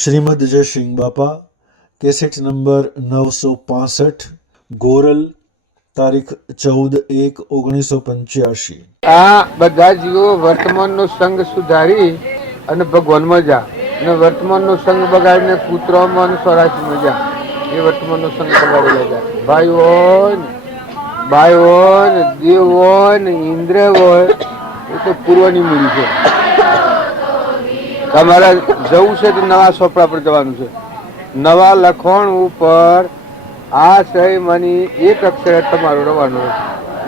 શ્રીમદ જય સિંહ બાપા cassette number 965 ગોરલ તારીખ 14/1/1985। આ બધા જીવો વર્તમાનનો સંગ સુધારી અને ભગવાનમાં જા અને વર્તમાનનો સંગ બગાડીને પુત્રોમાં અને સ્વરાશીમાં જા એ વર્તમાનનો સંગ બગાડી જા ભાઈ હોય ને દેવ હોય ને ઇન્દ્ર હોય એ તો પૂર્વની મૂડી છે. તમારે જવું છે તો નવા સોપડા પર જવાનું છે. નવા લખણ ઉપર આ સહી મની એક અક્ષર તમારું રવાનું છે.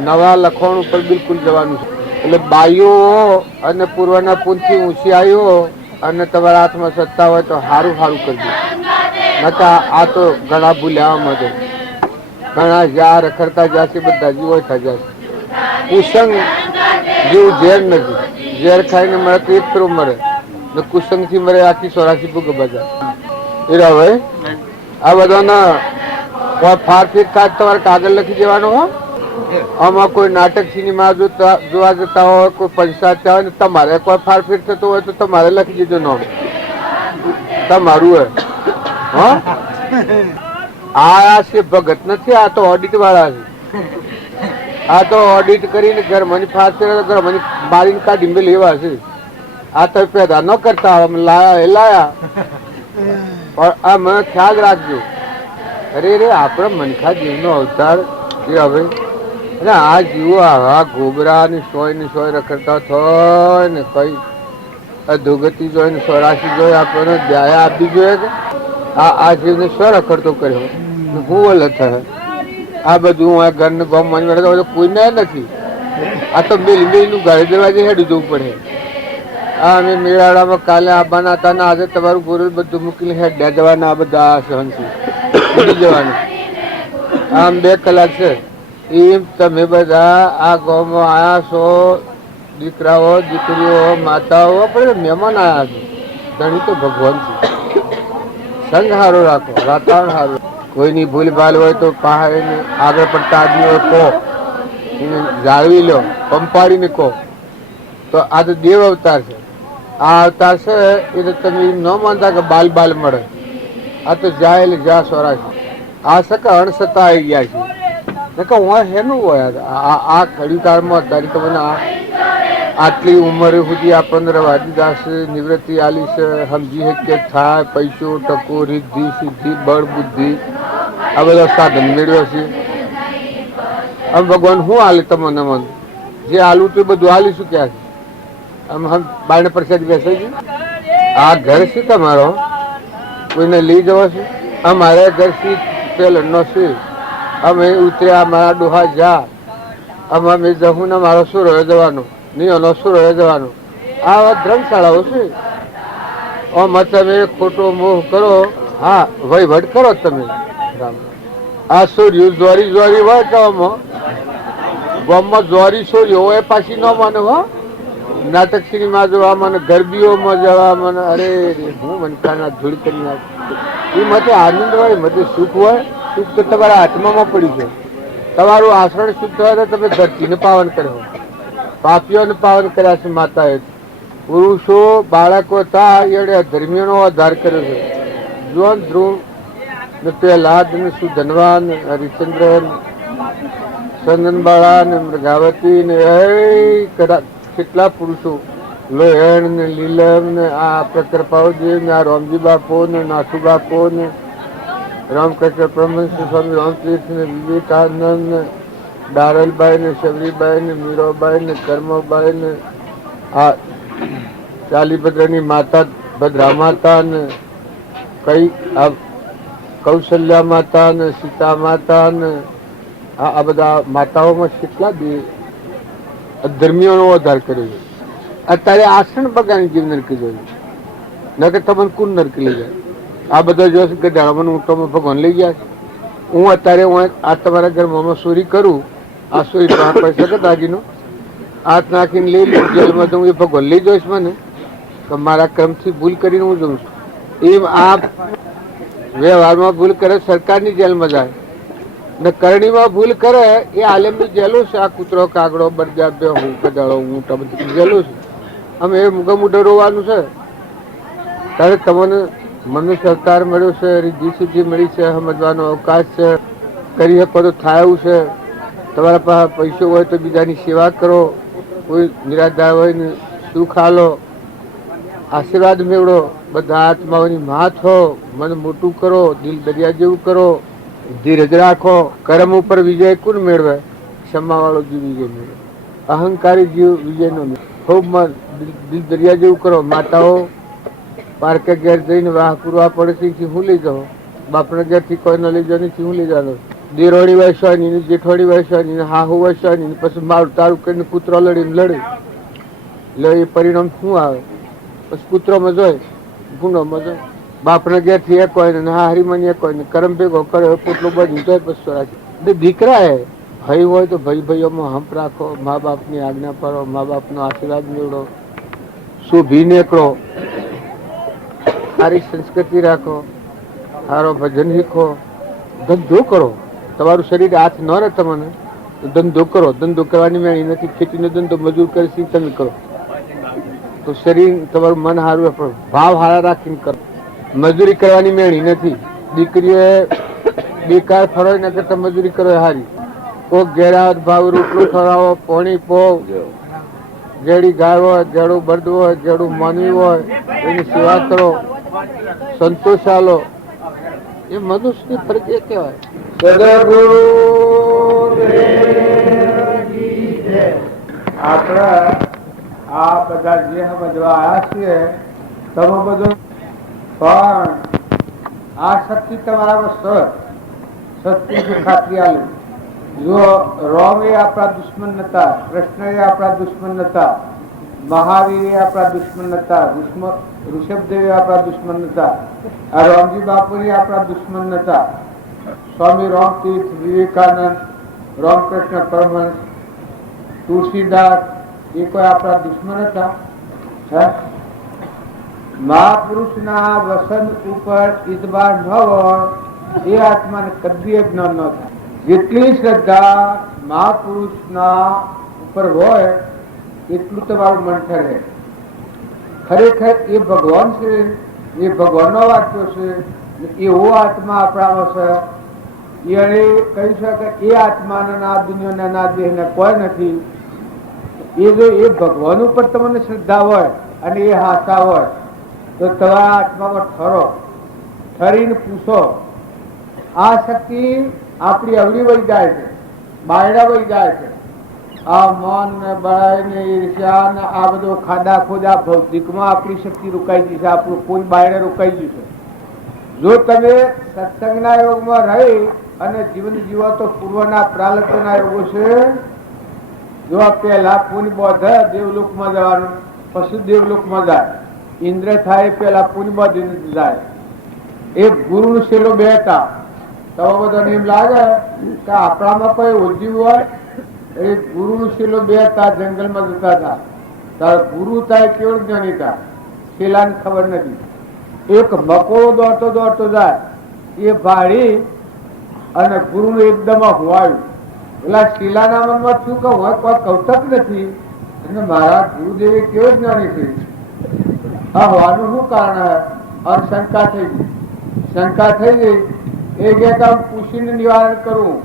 નવા લખણ ઉપર બિલકુલ જવાનું છે. એટલે બાઈઓ અને પૂર્વના પૂનથી હોશિયારીઓ અને તમારા હાથમાં સત્તા હોય તો સારું સારું કરજો. નકા આ તો ઘણા ભૂલ્યા મળે, ઘણા જ્યાં રખડતા જશે બધા જીવો થયા જશે. કુસંગ જેવું ઝેર નથી. ઝેર ખાઈને મળે તો એક ફેરો મળે ને કુસંગ થી મળે આખી 84 ભૂખ બધા એ ભાઈ. આ બધાના કોઈ ફારફીર કાઢ તમારે કાગળ લખી દેવાનો હો. આમાં કોઈ નાટક સિનેમા જોવા જતા હોય, કોઈ પંચાયત હોય ને તમારે કોઈ ફારફીર થતો હોય તો તમારે લખી દેજો નામ તમારું હોય. હા આ છે ભગત નથી, આ તો ઓડિટ વાળા છે. આ તો ઓડિટ કરીને ઘરમાં ફારફીર ઘરમાં બારીને કાઢી મેં લેવા છે. આ તો પેદા ન કરતા લાયા એ લાયા. આ મને ખ્યાલ રાખજો. અરે રે આપણા મનખા જીવનો અવતાર જે હવે અને આ જીવો આવા ગોબરા ની સોય રખડતા થાય ને કઈ અધોગતિ જોઈ ને 84 જોઈ આપણને દયા આપી જોઈએ કે આ જીવને સ્વ રખડતો કર્યો હું ઓલ થાય. આ બધું ઘરને ગમ માની કોઈને નથી. આ તો મિલ નું ઘરે દરવાજે હેડી જવું પડે. હા અમે મેળાડામાં કાલે આવવાના હતા ને આજે તમારું ગોરલ બધું મૂકીને હેડ્યા જવાના. આ બધા સહનથી ઉડી જવાનું. આમ 2 કલાક છે. એમ તમે બધા આ ગામમાં આવ્યા છો, દીકરાઓ દીકરીઓ માતાઓ આપણે મહેમાન આવ્યા છો. ધણી તો ભગવાન છે. સંગ સારો રાખો, વાતાવરણ સારું. કોઈની ભૂલ ભાલ હોય તો પહાડીને આગળ પડતા આદમીઓ કહો, જાળવી લો, પંપાડીને કહો. તો આ તો દેવ અવતાર છે. આ અવતાર છે એટલે તમે ન માનતા કે બાલ મળે. આ તો જાય એટલે જા સોરા છે. આ સકા અણસતા આવી ગયા છે. હેનું હોય આ કડીકાળમાં અત્યારે તમને આટલી ઉંમર સુધી આપણને રવા દીધા છે, નિવૃત્તિ આલી છે, સમજી કે થાય પૈસો ટકો રિદ્ધિ સિદ્ધિ બળ બુદ્ધિ આ બધા સાધન મેળવ્યો છે. આમ ભગવાન શું હાલે તમને મન જે હાલું તો બધું હાલીશું ક્યાં છે. આમ બારણે પ્રસાદ બેસે છે. આ ઘર છે તમારો, કોઈને લઈ જવો છે. અમારે ઘર છે પેલનો છે. અમે ઉતર્યા મારા ડોહા જા અમે જવું ને મારો શું રહ્યો જવાનો નિયનો શું રહ્યો જવાનો. આ ધર્મશાળાઓ છે. તમે ખોટો મોહ કરો, હા વહીવટ કરો તમે. આ સોર્યું જોરી હોય તો ગામમાં જોરી સોર્યો હોય પાછી ન માને હો. નાટક સિનેમા જોવા મને, ગરબીઓમાં જવા મને, અરે હું મનખાના ધૂળ કરી નાખ. એ માટે આનંદ હોય, મને સુખ હોય. સુખ તો તમારા આત્મામાં પડ્યું છે. તમારું આચરણ શુદ્ધ હોય તો તમે ધરતીને પાવન કરો. પાપીઓને પાવન કર્યા છે માતાએ. પુરુષો બાળકો હતા એ ધર્મીઓનો આધાર કર્યો છે. જોન ધ્રુવ ને પ્રહલાદ ને સુધનવાન, હરિચંદ્ર, ચંદનબાળા ને મૃગાવતી ને કેટલા પુરુષો, લોહેણ ને લીલમ ને આ પ્રકૃપાવજી ને આ રામજી બાપો ને નાથુ બાપો ને રામકૃષ્ણ પરમહંસ સ્વામી રામતીર્થ ને વિવેકાનંદ ને દારલબાઈ ને શબરીબાઈ ને મીરાબાઈ ને કર્મબાઈ ને આ ચાલીભદ્રની માતા ભદ્રા માતા ને કઈ કૌશલ્યા માતા ને સીતા માતા ને આ બધા માતાઓમાં કેટલા ધર્મીઓનો આધાર કર્યો છે. અત્યારે આસણ બગાની જીવ નરકી જોયું ન કે તમને કુન નરકી લઈ જાય. આ બધા જોશે કે મને ઊંટોમાં ભગવાન લઈ ગયા છે. હું અત્યારે આ તમારા ઘરમાં ચોરી કરું, આ ચોરી પૈસા કે દાગીનો હાથ નાખીને લઈ લઉં જેલમાં જઉં, એ ભગવાન લઈ જઈશ મને તો મારા કર્મથી ભૂલ કરીને હું જઉં છું. એમ આ વ્યવહારમાં ભૂલ કરે સરકારની જેલમાં જાય ને કરણીમાં ભૂલ કરે એ આલમની જેલો છે. આ કૂતરો કાગડો બરજા બે હું કદાળો ઊંટા બધી જેલો છે. અમે એ મુગા મુઢે રોવાનું છે ત્યારે તમને મનુષ્ય અવતાર મળ્યો છે, રીધી સિદ્ધિ મળી છે, સમજવાનો અવકાશ છે, કરી શકો તો થાય એવું છે. તમારા પાસે પૈસો હોય તો બીજાની સેવા કરો, કોઈ નિરાધાર હોય ને સુખ આલો, આશીર્વાદ મેળવો, બધા આત્માઓની માથ હો, મન મોટું કરો, દિલ દરિયા જેવું કરો, ધીરજ રાખો. કર્મ ઉપર વિજય કોણ મેળવે? ક્ષમાવાળો જીવ વિજય મેળવે. અહંકારી જીવ વિજય નો મેળવે. ખૂબ મન દિલ દરિયા જેવું કરો. માતાઓ પાર્કે ઘેર જઈને વાહ પૂરવા પડે છે, હું લઈ જાઉં? બાપના ઘેરથી કોઈ ન લઈ જાવ, હું લઈ જવાનો? દેરોડી વસવાની, જેઠોડી વસવાની, હાહુ વસવાની, પછી મારું તારું કરીને કૂતરો લડીને લડે, એટલે એ પરિણામ શું આવે? પછી કૂતરોમાં જોય, ગુંડોમાં જોય. બાપના ઘેરથી એક હોય ને હારીમાં એક હોય ને કરમ ભેગો કરે, પોટલું બધું જોય પછી રાખે. દીકરા હે ભાઈ હોય તો ભાઈ ભાઈઓમાં હંપ રાખો, મા બાપની આજ્ઞા પાડો, મા બાપનો આશીર્વાદ મેળવો, શુભી નીકળો, સારી સંસ્કૃતિ રાખો, સારો ભજન શીખો, ધંધો કરો. તમારું શરીર હાથ ન રહે તમને તો ધંધો કરો. ધંધો કરવાની મેં નથી, ખેતીનો ધંધો મજૂર કરી તમે કરો તો શરીર તમારું મન સારું, પણ ભાવ સારા રાખીને કરો. મજૂરી કરવાની મેળી નથી. દીકરીએ બેકાર ફરો ને કરતા મજૂરી કરો સારી. કોક ઘેરા ભાવ રોટલો ખવડાવો, પોણી પોવ, જેડી ગાય હોય, જેડું બળદ હોય, જેડું માનવી હોય એની સેવા કરો, સંતોષ આલો. એ મનુષ્યની ફરજ એ કહેવાય. આપણે આ બધા જે સમજવા આવ્યા છીએ તમે બધું, પણ આ શક્તિ તમારામાં શક્તિ ખાતરી આલી. જો રોમ એ આપણા દુશ્મન નતા, કૃષ્ણ એ આપણા દુશ્મન નતા, મહાવીર એ આપણા દુશ્મન નતા, ઋષભદેવ એ આપણા દુશ્મન નતા, આ રામજી બાપુ એ આપણા દુશ્મન નતા, સ્વામી રામતીર્થ, વિવેકાનંદ, રામકૃષ્ણ પરમહંસ, તુલસીદાસ એ કોઈ આપણા દુશ્મન હતા? મહાપુરુષના વસન ઉપર ઇતબાર ન હોય એ આત્માને કદી જ્ઞાન ન થાય. જેટલી શ્રદ્ધા મહાપુરુષના ઉપર હોય એટલું તમારું મન ઠરે. ખરેખર એ ભગવાન છે, એ ભગવાનનો વાક્યો છે, એવો આત્મા આપણામાં છે. એને કહી શકે એ આત્માના ના દુનિયાના ના દેહને કોઈ નથી. એ જો એ ભગવાન ઉપર તમને શ્રદ્ધા હોય અને એ હાથા હોય તો તમારા આત્મામાં ઠરો. ઠરીને પૂછો. આ શક્તિ આપણી અવળી વહી જાય છે, બાયડા વહી જાય છે. આ મન ને બળાઈ ને ઈર્ષ્યા ને આ બધો ખાડા ખોદા ભૌતિકમાં આપણી શક્તિ રોકાઈ ગઈ છે. આપણું કોઈ બાયડે રોકાઈ ગયું છે. જો તમે સત્સંગના યોગમાં રહી અને જીવન જીવો તો પૂર્વના પ્રાલબ્ધના યોગો છે. જો પેલા પુણ્ય બોધે દેવલોકમાં જવાનું, પછી દેવલોકમાં જાય. ઇન્દ્ર થાય પેલા પુણ્ય બોધીને જાય. એક ગુરુ શેલો બે હતા. તો બધાને એમ લાગે કે આપણામાં કોઈ ઉજીવ હોય. એ ગુરુ શેલો બે હતા, જંગલમાં જતા હતા. તારે ગુરુ થાય કેવળ જ્ઞાની હતા, શેલાને ખબર નથી. એક મકોડો દોડતો દોડતો જાય, એ ભાડી અને ગુરુને એકદમ હોવાયું. પેલા શીલાના મનમાં શું કહું હોય કોઈ કૌતક નથી, અને મારા ગુરુદેવે કેવો જ્ઞાની છે. આ હોવાનું શું કારણ હે? અને શંકા થઈ ગઈ. શંકા થઈ ગઈ એ કે પૂછીને નિવારણ કરવું.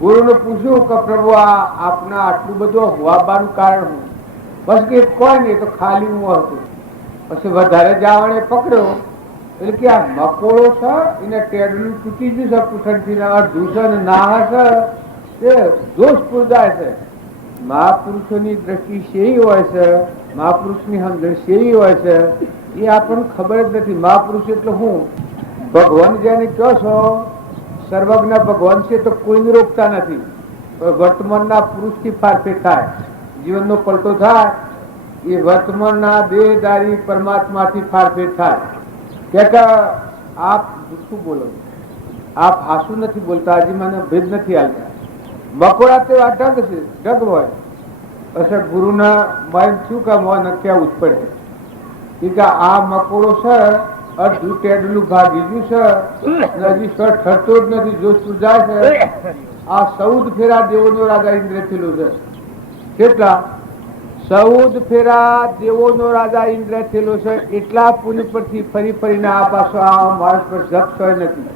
ગુરુને પૂછ્યું કે પ્રભુ આપના આટલું બધું હોવાનું કારણ હું? બસ કે કોઈ નહીં, તો ખાલી હું હતું. પછી વધારે જાવણે પકડ્યો એટલે કે આ મકોડો છે એને ટેડલું તૂટી ગયું છે, પૂછડથી અડધું છે ને ના છે તે જોશપુર જાય છે. મહાપુરુષોની દ્રષ્ટિ શેવી હોય છે, મહાપુરુષની સમજણ શેવી હોય છે એ આપણને ખબર જ નથી. મહાપુરુષ એટલે હું? ભગવાન જેને કહો છો સર્વજ્ઞ ભગવાન છે તો કોઈને રોકતા નથી, પણ વર્તમાનના પુરુષથી ફારફેર થાય, જીવનનો પલટો થાય એ વર્તમાનના દેહધારી પરમાત્માથી ફારફેર થાય. કે આપ શું બોલો, આપ હાસું નથી બોલતા, હજી મને ભેદ નથી હાલતા. મકોડા તે આ ઢગ છે, ઢગ હોય. પછી ગુરુના માઇન્ડ શું કામ હોય ને કહેવું જ પડે કે આ મકોડો છે અડધું ટેડલું ભાગી ગયું છે, હજી સર ઠરતો જ નથી, જોશપુર જાય છે. આ 14 ફેરા દેવોનો રાજા ઇન્દ્ર થયેલું છે. કેટલા? 14 ફેરા દેવોનો રાજા ઇન્દ્ર થયેલો છે, એટલા પુણ્ય પરથી ફરી ફરીને આ પાછો આ માર્ગ પર જપ થયો નથી.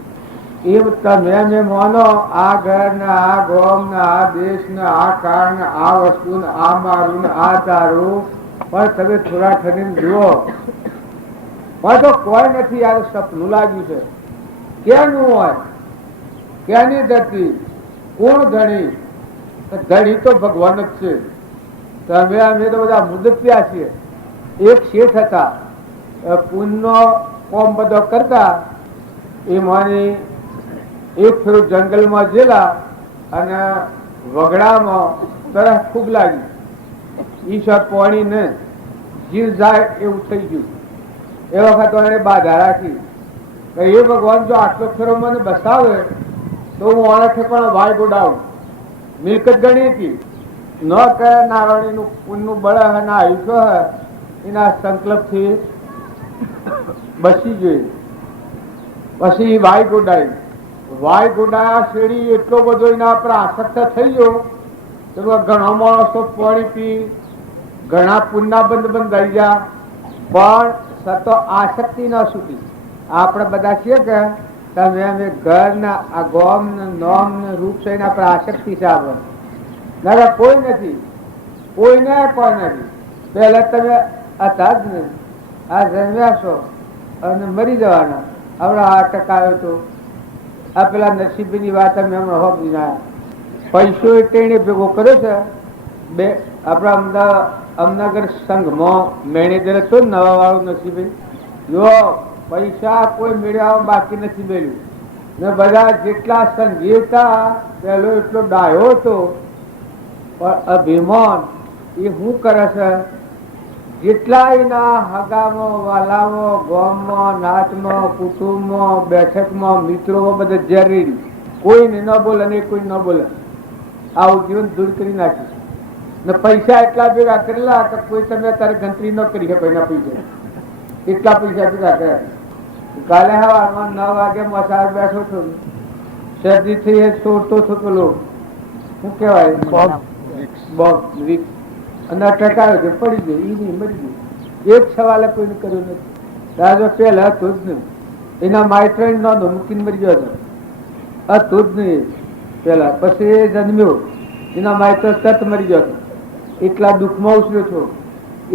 એમ તમે એમ માનો આ ઘર ને આ ગોમ ને આ દેશ ને આ કાળ ને આ વસ્તુ ને આ મારું ને આ તારું, પણ તમે થોડા ઠરીને જુઓ પણ તો કોઈ નથી. યાર સપનું લાગ્યું છે. કેનું હોય? ક્યાંની ધરતી? કોણ ધણી? ધણી તો ભગવાન જ છે. તમે અમે તો બધા મુદત્યા છીએ. એક શેઠ હતા, પુણ્યનો કોમ બધો કરતા. એ માની એક ફેરું જંગલમાં જેલા અને વગડામાં તરફ ખૂબ લાગી. ઈશ્વર પાણી ને જીવ જાય એવું થઈ ગયું. એ વખત એને બાધા રાખી કે એ ભગવાન જો આટલો ફેરો મને બસાવે તો હું ઓળખે પણ વાય ગોડાવું. મિલકત ગણી હતી ન કે નારાયણીનું પુણ્યનું બળ અને આયુષ્ય એના સંકલ્પથી બસી ગઈ. પછી વાય ગોડાઈ. વાય ગોડાયા શેરી એટલો બધો એના પર આસક્ત થઈ ગયો તો ઘણા માણસો પાણી પી, ઘણા પુણ્યના બંધ થઈ ગયા, પણ સતો આસક્તિ ન છૂટી. આપણે બધા છીએ કે તમે અમે ઘર ને આ ગોમ ને નોમ ને રૂપ છે એના પર આસક્તિ છે. આપણે કોઈ નથી, કોઈને કોઈ નથી. પહેલા તમે હતા જ ને, આ જન્મ્યા છો અને મરી જવાના. હમણાં આ ટકાયો તો આ પેલા નસીબની વાત અમે હમણાં હોપી ના પૈસો એટલે ભેગો કર્યો છે. બે આપણા અમદાગર સંઘમાં મેનેજર હતો નવા વાળું નસીબે, જો પૈસા કોઈ મેળવવા બાકી નથી મેળ્યું ને. બધા જેટલા સંઘી હતા પેલો એટલો ડાયો હતો, પણ અભિમાન એ શું કરે છે? જેટલા એના હગામાં, વાલામાં, ગામમાં, નાતમાં, કુટુંબમાં, બેઠકમાં, મિત્રોમાં બધા ઝેરી. કોઈને ન બોલે ને કોઈ ન બોલે. આવું જીવન દૂર કરી નાખ્યું. ને પૈસા એટલા ભેગા કરેલા કે કોઈ તમે અત્યારે ગણતરી ન કરી શકો એના પૈસા. એટલા પૈસા ભેગા કર્યા. કાલે હવારમાં 9 વાગે મસાજ બેઠો છું, શરદી થઈ છોડતો છો પેલો શું કેવાય અને ટકાયો છે, પડી ગયો. એ નહીં મરી ગયું. એક સવાલ કોઈને કર્યો નથી. રાજો પેલા હતું જ નહીં. એના માઇત્ર નોંધો મૂકીને મરી ગયો હતો જ નહીં પેલા. પછી એ જન્મ્યો, એના માઇત્ર તરત મરી ગયો હતો. એટલા દુઃખમાં ઉછર્યો છો,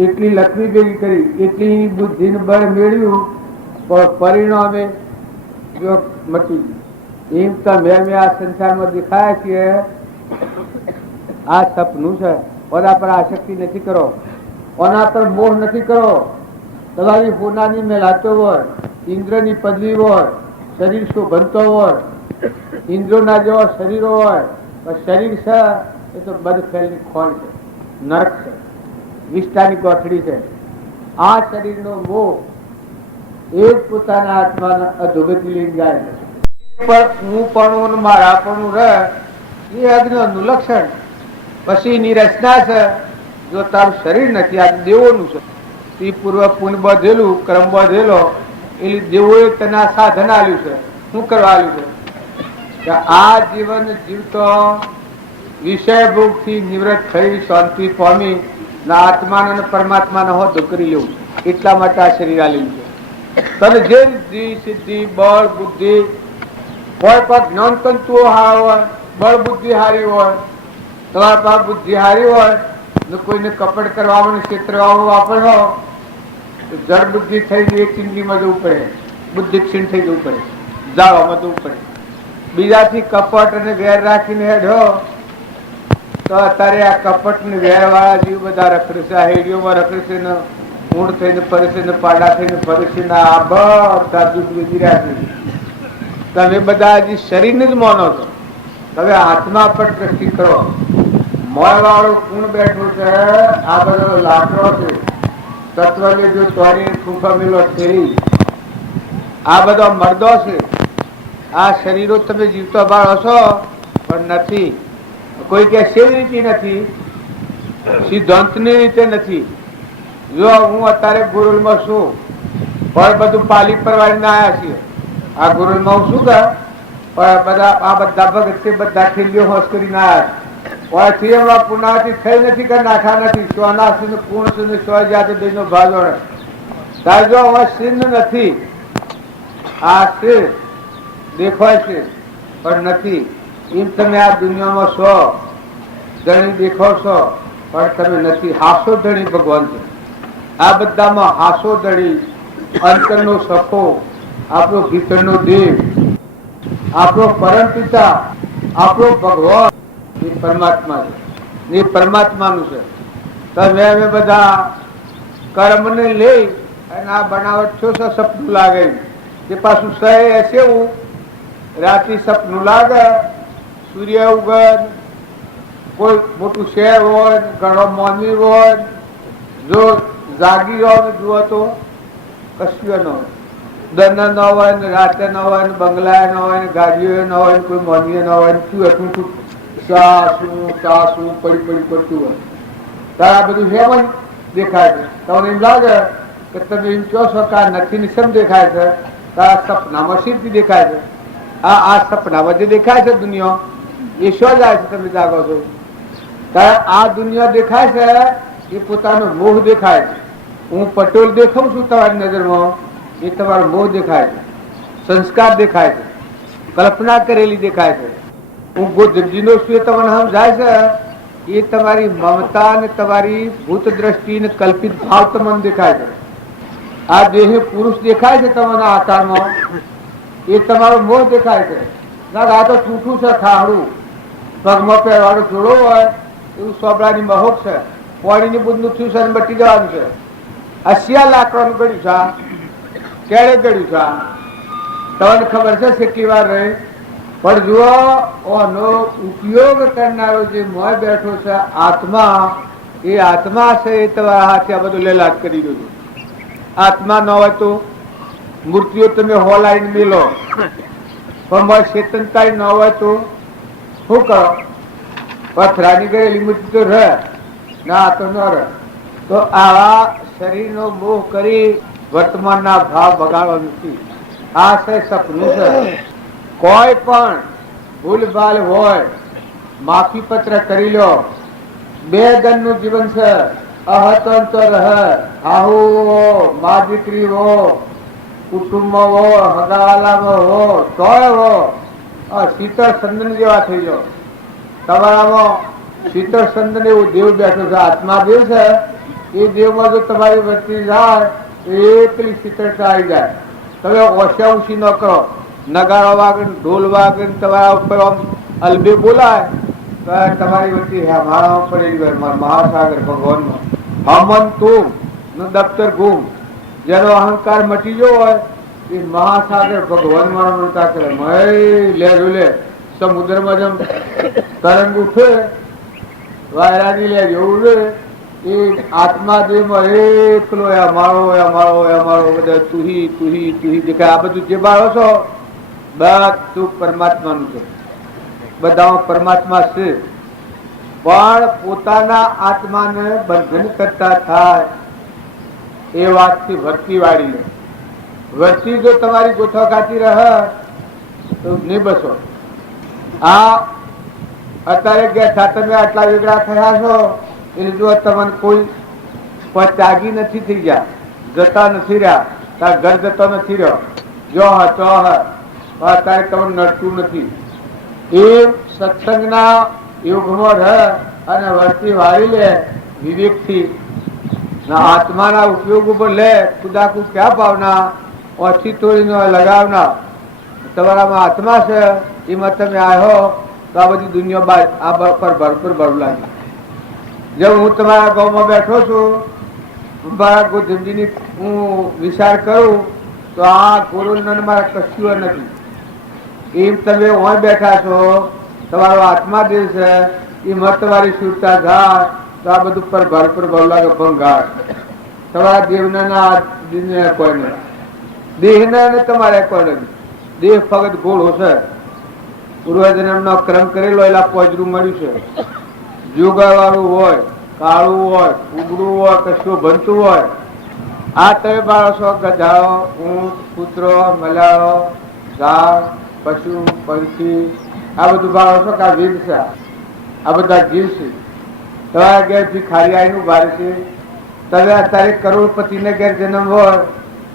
એટલી લક્ષ્મી ભેગી કરી, એટલી બુદ્ધિનું બળ મેળવ્યું, પણ પરિણામે જો મટી ગયું. એમ તમે અમે આ સંસારમાં દેખાય છીએ આ સપનું છે. ઓના પર આસક્તિ નથી કરો, ઓના પર મોહ નથી કરો. તમારી પૂનાની મેલાતો હોય, ઇન્દ્રની પદવી હોય, શરીર શોભનતો હોય, ઇન્દ્રોના જેવા શરીરો હોય, પણ શરીર છે એ તો બદફેલની ખોળ છે, નરક છે, વિષ્ટાની ગોઠડી છે. આ શરીરનો મોહ એ જ પોતાના આત્માના અધોગતિ લઈને જાય છે. પણ હું પણ મારા પણ રહે એ અજ્ઞાનનું લક્ષણ. પછી એની રચના છે. જો તારું શરીર નથી, આ દેવોનું છે. તે પૂર્વ પુણ્ય બધેલું, કર્મ બધેલો, એટલે દેવોએ તને સાધન આલ્યું છે. શું કરવા આલ્યું છે? આ જીવન જીવતો વિષય ભોગથી નિવૃત્ત થઈ શાંતિ પામી આત્માને અને પરમાત્માને હોદ્દો કરી લેવું. એટલા માટે આ શરીર આલેલું છે. તને જે સિદ્ધિ, સિદ્ધિ, બળ, બુદ્ધિ, કોઈ પણ જ્ઞાન તંતુઓ હાર હોય, બળ બુદ્ધિ હારી હોય, તમારા પાસે બુદ્ધિ હારી હોય ને કોઈને કપટ કરવાનું, ક્ષેત્રવાનું વાપરો તો જળ બુદ્ધિ થઈ ગઈ, એક ચીંદીમાં જવું પડે, બુદ્ધિ ક્ષીણ થઈ જવું પડે, જાળવામાં જવું પડે. બીજાથી કપટ અને વેર રાખીને હેડો તો અત્યારે આ કપટ ને વેર વાળા જીવ બધા રખડે છે. આ હેડીઓમાં રખડે છે ને ઊંડ થઈને ફરે છે ને પાડા થઈને ફરે છે ને આ બધા દુઃખ વેચી રહ્યા છે. તમે બધા હજી શરીરને જ માનો છો. હવે આત્મા પર દ્રષ્ટિ કરો. મોય વાળું કુણ બેઠું છે? આ બધો લાકડો છે. તત્વને જો ચોરી ફૂફા મેલો ફેરી, આ બધા મર્દો છે. આ શરીરો તમે જીવતો બાળો છો પણ નથી. કોઈ કે સેવી રીતે નથી, સિદ્ધાંતની રીતે નથી. જો હું અત્યારે ગુરુલમાં છું, પણ બધું પાલી પરવાડીને આવ્યા છીએ. આ ગુરુલમાં હું શું કર, પણ બધા આ બધા ભગત બધા ખેલીઓ હોશ કરીને આવ્યા. ઓયથી એમાં પુનાથી થઈ નથી કે નાખા નથી સોના સુધી પૂર્ણ સુધી સો જાતે બેનો ભાગોડે તાર જો હવે સિંહ નથી આ છે દેખાય છે પણ નથી એમ તમે આ દુનિયામાં છો ધણી દેખો છો પણ તમે નથી હાસો ધણી ભગવાન છે આ બધામાં હાસો ધણી અંતરનો સખો આપણો ભીતરનો દેવ આપણો પરમ પિતા આપણો ભગવાન એ પરમાત્મા છે એ પરમાત્માનું છે તમે અમે બધા કર્મને લઈ અને આ બનાવટ છો સપનું લાગે કે પાછું સહે હશે એવું રાતે સપનું લાગે સૂર્ય ઉગન કોઈ મોટું શહેર હોય ઘણો મોનવી હોય જો જાગી જાઓ જુઓ તો કશું ન હોય દન ન હોય ને રાતે ન હોય ને બંગલા ન હોય ને ગાડીઓ ન હોય ને કોઈ મોનવી ન હોય ને શું એટલું સાસું સાસું પડી પડી પડતું હોય તારે આ બધું હેમ દેખાય છે તમને એમ લાગે કે તમે એમ કહો છો કે આ નથી નિસમ દેખાય છે તારા સપનામાં શીરથી દેખાય છે આ સપનામાં જે દેખાય છે દુનિયા એ શું જાય છે તમે જાગો છો ત્યારે આ દુનિયા દેખાય છે એ પોતાનો મોહ દેખાય છે હું પટેલ દેખાઉં છું તમારી નજરમાં એ તમારો મોહ દેખાય છે સંસ્કાર દેખાય છે કલ્પના કરેલી દેખાય છે હું ગોધજીનો છું એ તમને સમજાય છે એ તમારી મમતા અને તમારી ભૂત દ્રષ્ટિ ને કલ્પિત ભાવ તમને દેખાય છે આ દેહ પુરુષ દેખાય છે તમારા આકારમાં એ તમારો મોહ દેખાય છે આ તો છૂટું છે ખાહડું પગમાં પહેરવાળું જોડો હોય એવું સોબડાની મહોક છે પાણીની બુંદનું થયું છે બટી જવાનું છે આ શિયા લાકડાનું ગળ્યું છે કેળે ગળ્યું છે તમને ખબર છે કેટલી વાર રહી પણ જુઓ ઓનો ઉપયોગ કરનારો જે મોય બેઠો છે આત્મા એ આત્મા છે એ તમારા હાથે આ બધું લેલાટ કરી દો આત્મા ન હોય તો મૂર્તિઓ તમે હોલાઈને મેલો પણ મારી ચેતનતા ન હોય તો શું કરો પથરાની ગયેલી મૂર્તિ તો રહે ના તો ન રહે તો આવા શરીરનો મોહ કરી વર્તમાનના ભાવ બગાડવા નથી આ છે સપનું છે કોઈ પણ ભૂલભાલ હોય માફી પત્ર કરી લો બે ગનનું જીવન છે અહતંતર રહે હાહુ હો મા દીકરી હો કુટુંબમાં હો હગાવાલામાં હો તોય હો શીતળ સંદન જેવા થઈ જાઓ તમારામાં શીતળ સંદન એવું દેવ બેઠો છે આત્મા દેવ છે એ દેવમાં જો તમારી વૃત્તિ જાય એ પેલી શીતળતા આવી જાય તમે ઓછા ઉછી ન કરો નગારો વાગે ઢોલ વાગે તમારા ઉપર આમ અલબે બોલાય તો તમારી વચ્ચે મારામાં પડેલી હોય મહાસાગર ભગવાનમાં હમન તું નું દફતર ગુમ જેનો અહંકાર મટી ગયો હોય એ મહાસાગર ભગવાન માનતા કરે લે સમુદ્રમાં જેમ તરંગ ઉઠે વાયરાની લે જેવું રે એ આત્મા દેહમાં એકલો અમારો અમારો અમારો બધા તુહી તુહી તુહી દેખાય આ બધું જે બાળો છો બધું પરમાત્માનું છે બધામાં પરમાત્મા છે પણ પોતાના આત્માને બંધન કરતા થાય એ વાતથી વર્તી વાળી લે વર્તી જો તમારી ગોથા ખાતી રહે તો નહીં બસો આ અત્યારે ગયા તમે આટલા વેગળા થયા છો એટલે જો તમને કોઈ ત્યાગી નથી થઈ ગયા જતા નથી રહ્યા તાર ઘર જતો નથી રહ્યો જો હતો અત્યારે તમને નડતું નથી એ સત્સંગના યુગમાં રહે અને વર્તી વાળી લે વિવેકથી આત્માના ઉપયોગ ઉપર લે ખુદાકુ ક્યાં પાવના ઓછી તોડીને લગાવના તમારામાં આત્મા છે એમાં તમે આવ્યો તો આ બધી દુનિયા બાદ આ પર ભરપૂર ભરવું લાગે જેમ હું તમારા ગામમાં બેઠો છું મારા ગોધમજીની હું વિચાર કરું તો આ ગુરુનંદ મારા કશું નથી એમ તમે અહીં બેઠા છો તમારો આત્મા દેવ છે એમાં તમારી સુરતા જાય તો આ બધું પર ભરપૂર ભરવું લાગે ભંગાર તમારા દેવના કોઈ નહીં દેહના તમારે કોઈ નથી દેહ ફગત ગોળો છે પૂર્વજન્મનો ક્રમ કરેલો એલા પોજરું મળ્યું છે જોગાવાળું હોય કાળું હોય ઉગડું હોય કશું બનતું હોય આ તમે બાળો ગધાડો ઊંટ કૂતરો મલાળો ઘાસ પશુ પંખી આ બધું બાળો છો કે આ વેદ છે આ બધા જીવ છે. તમારા ઘેર ભિખારીનું ભારે છે. તમે અત્યારે કરોડપતિને ઘેર જન્મ હોય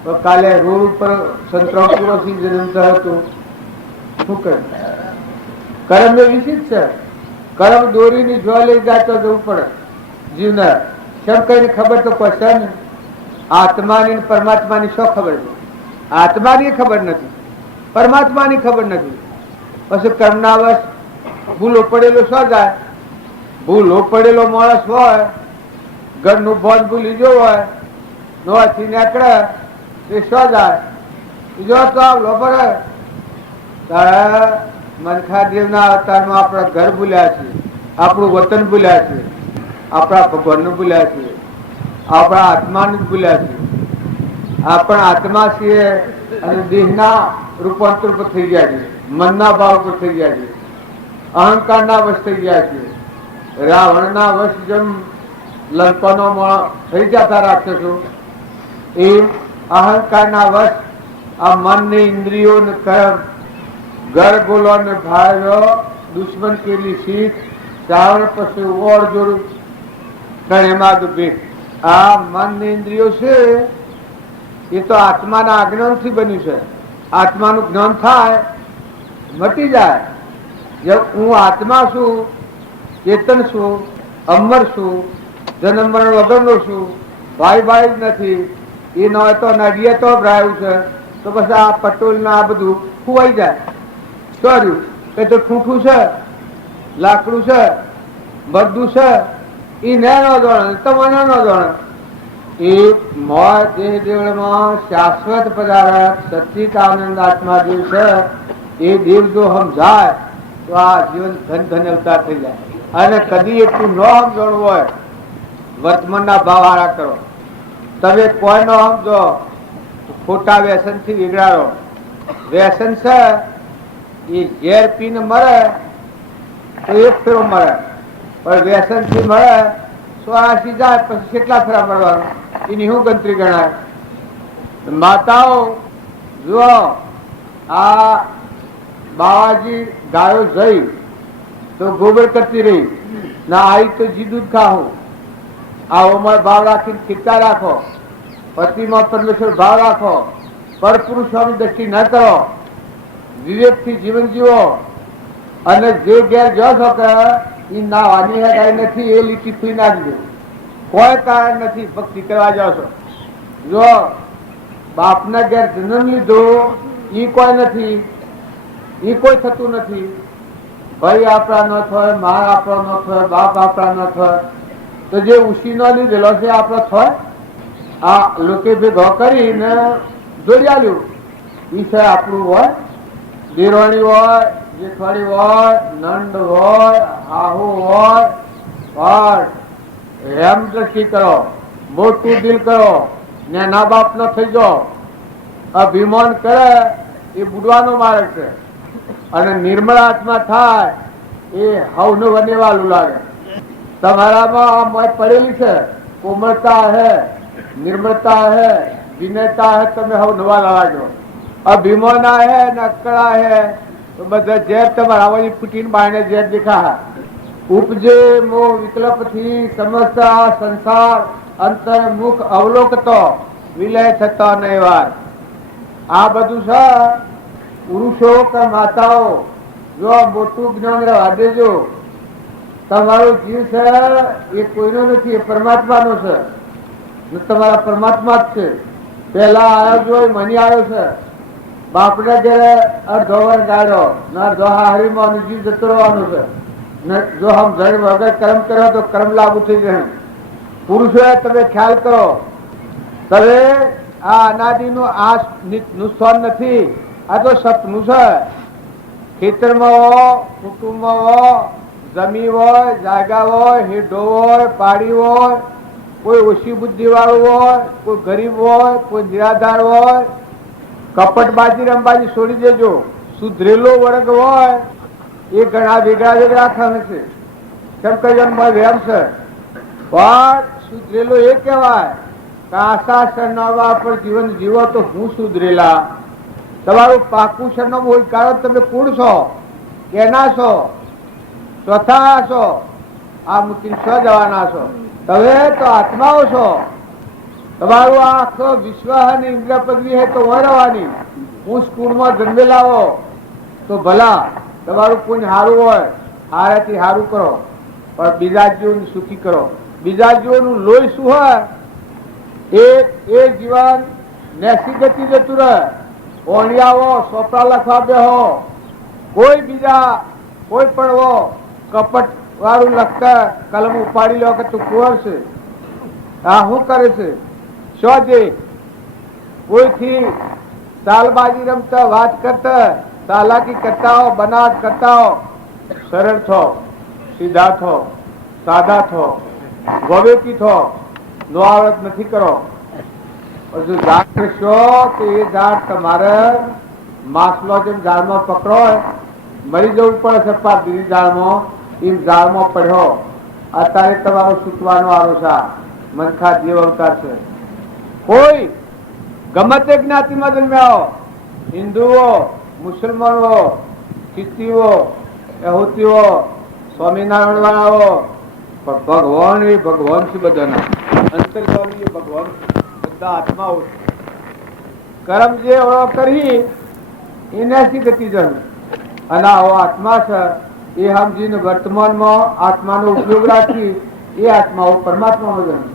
તો કાલે રોડ ઉપર સંતરામપુરથી જન્મ થયો હતો. શું કરે? કર્મ એ વિશિષ્ટ છે. કર્મ દોરીની જો લઈ જાય તો જવું પડે જીવને. કેમ કઈને ખબર તો પડશે ને. આત્માની પરમાત્માની શું ખબર છે? આત્માની ખબર નથી, પરમાત્માની ખબર નથી. પછી કર્મના વશ ભૂલો પડેલો શું જાય? ભૂલો પડેલો માણસ હોય, ઘરનું ભોજ ભૂલી ગયો હોય, નોથી નીકળે એ શું જાય? જો તો આવલો પડે તારે મનખાદેવના અવતારમાં આપણા ઘર ભૂલ્યા છે, આપણું વતન ભૂલ્યા છે, આપણા ભગવાનનું ભૂલ્યા છે, આપણા આત્માનું જ ભૂલ્યા છે. આપણા આત્મા છીએ અને દેહના રૂપાંતર પર થઈ ગયા છે, મનના ભાવ પર થઈ ગયા છે, અહંકારના વશ થઈ ગયા છે. રાવણના વશ જેમ લંકાનો થઈ જતા રાક્ષસો, એમ અહંકારના વશ આ મનની ઇન્દ્રિયોને કર્મ ઘર બોલો ને ભાવ્યો દુશ્મન કેલી શીખ ચાવણ પછી ઓર જોડું એમાં ભેટ. આ મન ઇન્દ્રિયો છે એ તો આત્માના આજ્ઞાનથી બન્યું છે. આત્માનું જ્ઞાન થાય મટી જાય. હું આત્મા છું, ચેતન છું, અમર છું, જન્મ મરણ વગરનો છું, ભાઈ ભાઈ જ નથી. એ ન હોય તો નડીએ તો ભરાયું છે તો પછી આ પટોલ ને આ બધું ખુવાઈ જાય. કર્યું એ તો ઠૂઠું છે, લાકડું છે, બધું છે. એ ને ન જાણે તમને ન જાણે. એ મોય દેહ દેવળમાં શાશ્વત પદાર્થ સચ્ચિદાનંદ આત્મા દેવ છે. એ દેવ જો સમજાય તો આ જીવન ધન ધન અવતાર થઈ જાય. અને કદી એટલું ન સમજણ હોય વર્તમાનના ભાવ હારા કરો. તમે કોઈ ન સમજો ખોટા વ્યસન થી વિગડાડો. વ્યસન છે એ ઝેર પીને મરે તો એક ફેરો મરે, પણ વ્યસન થી મળે 84 જાય પછી કેટલા ફેરા મળવાનું? એની શું ગણતરી ગણાય? માતાઓ જુઓ, આ બાવાજી ગાયો જઈ તો ગોબર કરતી રહી ના આવી તો જી દૂધ ખાવું. આ ઉંમર ભાવ રાખીને ખીચા રાખો, પતિમાં પરમેશ્વર ભાવ રાખો, પર પુરુષોની દ્રષ્ટિ ન કરો, વિવેકથી જીવન જીવો. અને જે ઘેર જો છો કે એ ના વાની હગાઈ નથી એ લીટી ફી નાખજો. કોઈ કારણ નથી ભક્તિ કરવા જાઓ છો. જો બાપના ઘેર જન્મ લીધો એ કોઈ નથી, એ કોઈ થતું નથી. ભાઈ આપણા ન થાય, મા આપણો ન થાય, બાપ આપણા ન થાય, તો જે ઉશીનો લીધેલો છે આપણો થાય. આ લોકો ભેગો કરીને જોડી આલ્યું એ છે આપણું હોય. દેરવાણી હોય, જેઠવાણી હોય, નંદ હોય, આહુ હોય, પણ એમ દ્રષ્ટિ કરો, મોટું દિલ કરો, નાના બાપ ન થઈ જાઓ. અભિમાન કરે એ બુડવાનો માર્ગ છે. અને નિર્મળ આત્મા થાય એ હવનું વનેવાલું લાગે. તમારામાં આ મોય પડેલી છે, કોમળતા હે, નિર્મળતા હે, વિનયતા હે, તમે હવ નવા લાગો. અભિમાના હે ને અકળા હે તો બધા ઝેર તમારા આવાજી ફૂટીને બાયને ઝેર દેખા. ઉપજે મોહ વિકલ્પ થી સમસ્ત સંસાર અંતર મુખ અવલોકતો વિલય થતો નહીં વાર. આ બધું છે પુરુષો કે માતાઓ જો મોટું જ્ઞાન રહેવા દેજો. તમારો જીવ છે એ કોઈનો નથી, એ પરમાત્માનો છે. તમારા પરમાત્મા જ છે. પેલા આવ્યો જોઈ મની આવ્યો છે. બાપને ઘેરે અડધો વર ગાડ્યો ને અડધો હારીમાં જીવ જતો રહેવાનું છે. જો હમ જળ વગર કર્મ કર્યો તો કર્મ લાગુ થઈ જાય. પુરુષોએ તમે ખ્યાલ કરો, તમે આ અનાદિનું આ નુકસાન નથી, આ તો સપનું છે. ખેતરમાં હો, કુટુંબમાં હો, જમી હોય, જાગા હોય, હેઢો હોય, પાડી હોય, કોઈ ઓછી બુદ્ધિ વાળું હોય, કોઈ ગરીબ હોય, કોઈ નિરાધાર હોય, કપટબાજી રમબાજી છોડી દેજો. સુધરેલો વર્ગ હોય એ ઘણા વેગળા વેગળા થશે. કેમ કહ્યું વેમ છે, પણ સુધરેલો એ કહેવાય કે આશા સરનામા પર જીવન જીવો તો હું સુધરેલા. તમારું પાકું સરનામું હોય કારણ તમે કોણ છો, કેના છો, ચોથા છો આ મૂકીને સ્વ જવાના છો. તમે તો આત્માઓ છો. તમારું આ આખો વિશ્વ અને ઇન્દ્ર પદવી હે તો વરવાની. હું સ્કૂલમાં જન્મેલા હો તો ભલા તમારું પુણ્ય સારું હોય, હારેથી સારું કરો, પણ બીજા જીવોને સુખી કરો. બીજા જીવોનું લોહી શું હોય એ જીવન નેસી ગતિ જતું રહે. ઓણિયાઓ સોપડા લખવા બેહો, કોઈ બીજા કોઈ પણ કપટ વાળું લખતા કલમ ઉપાડી લો કે તું કુંવર છે, આ શું કરે છે, શું છે, કોઈથી ચાલબાજી રમતા, વાત કરતા, ચાલાકી કરતા હો, બનાવટ કરતા હો, સરળ થો, સીધા થો, સાદા થો, વિવેકી થો, નો આવડત નથી કરો. જો ઝાડ કરશો તો એ ઝાડ તમારે માસલો જેમ ઝાડમાં પકડો મરી જવું પડે છે, બીજી ઝાડમાં એમ ઝાડમાં પડ્યો. અત્યારે તમારો છૂટવાનો આરો છે. મનખા જીવ અવતાર છે. કોઈ ગમે તે જ્ઞાતિમાં જન્મ્યા હો, હિન્દુઓ, મુસલમાનો, ખ્રિસ્તીઓ, યહૂદીઓ, સ્વામિનારાયણ વાળાઓ, પણ ભગવાન એ ભગવાન છે. બધાના અંતર્ગામી એ ભગવાન, બધા આત્માઓ. કર્મ જે કરી એનાથી ગતિ જણ અને આવો આત્મા છે એ સમજીને વર્તમાનમાં આત્માનો ઉપયોગ રાખી એ આત્માઓ પરમાત્માનો જણ.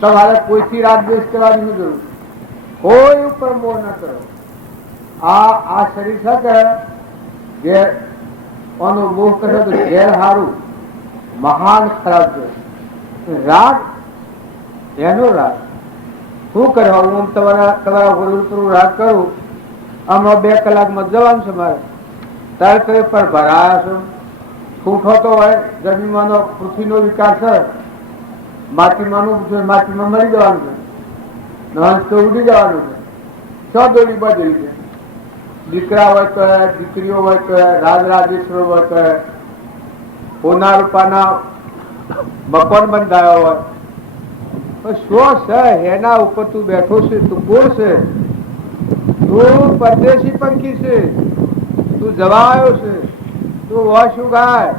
તમારે કોઈથી રાગદ્વેષ કરવાની જરૂર, કોઈ ઉપર મોહ ન કરો. આ શરીર છે કે ઘેર આનો મોહ કરે તો ઘેર સારું મહાન ખરાબ છે. રાગ એનો રાગ શું કરવા? હું તમારા ગુરુ રાગ કરું, આમાં 2 કલાકમાં જવાનું છે મારે, તારે કઈ પર ભરાયા છો. છૂટો તો હોય જમીનમાંનો પૃથ્વીનો વિકાસ છે, માટીમાંનું માટીમાં મરી જવાનું છે, નહંસ તો ઉડી જવાનું છે. છ દોડી બદલી છે. દીકરા હોય તો દીકરીઓ હોય તો રાજ રાજેશ્વર હોય તો સોના રૂપાના મકાન બંધાયો હોય, શું છે એના ઉપર તું બેઠો છે? તું કોણ છે? તું પરદેશી પંખી છે, તું જવાયો છે, તું શું ગાય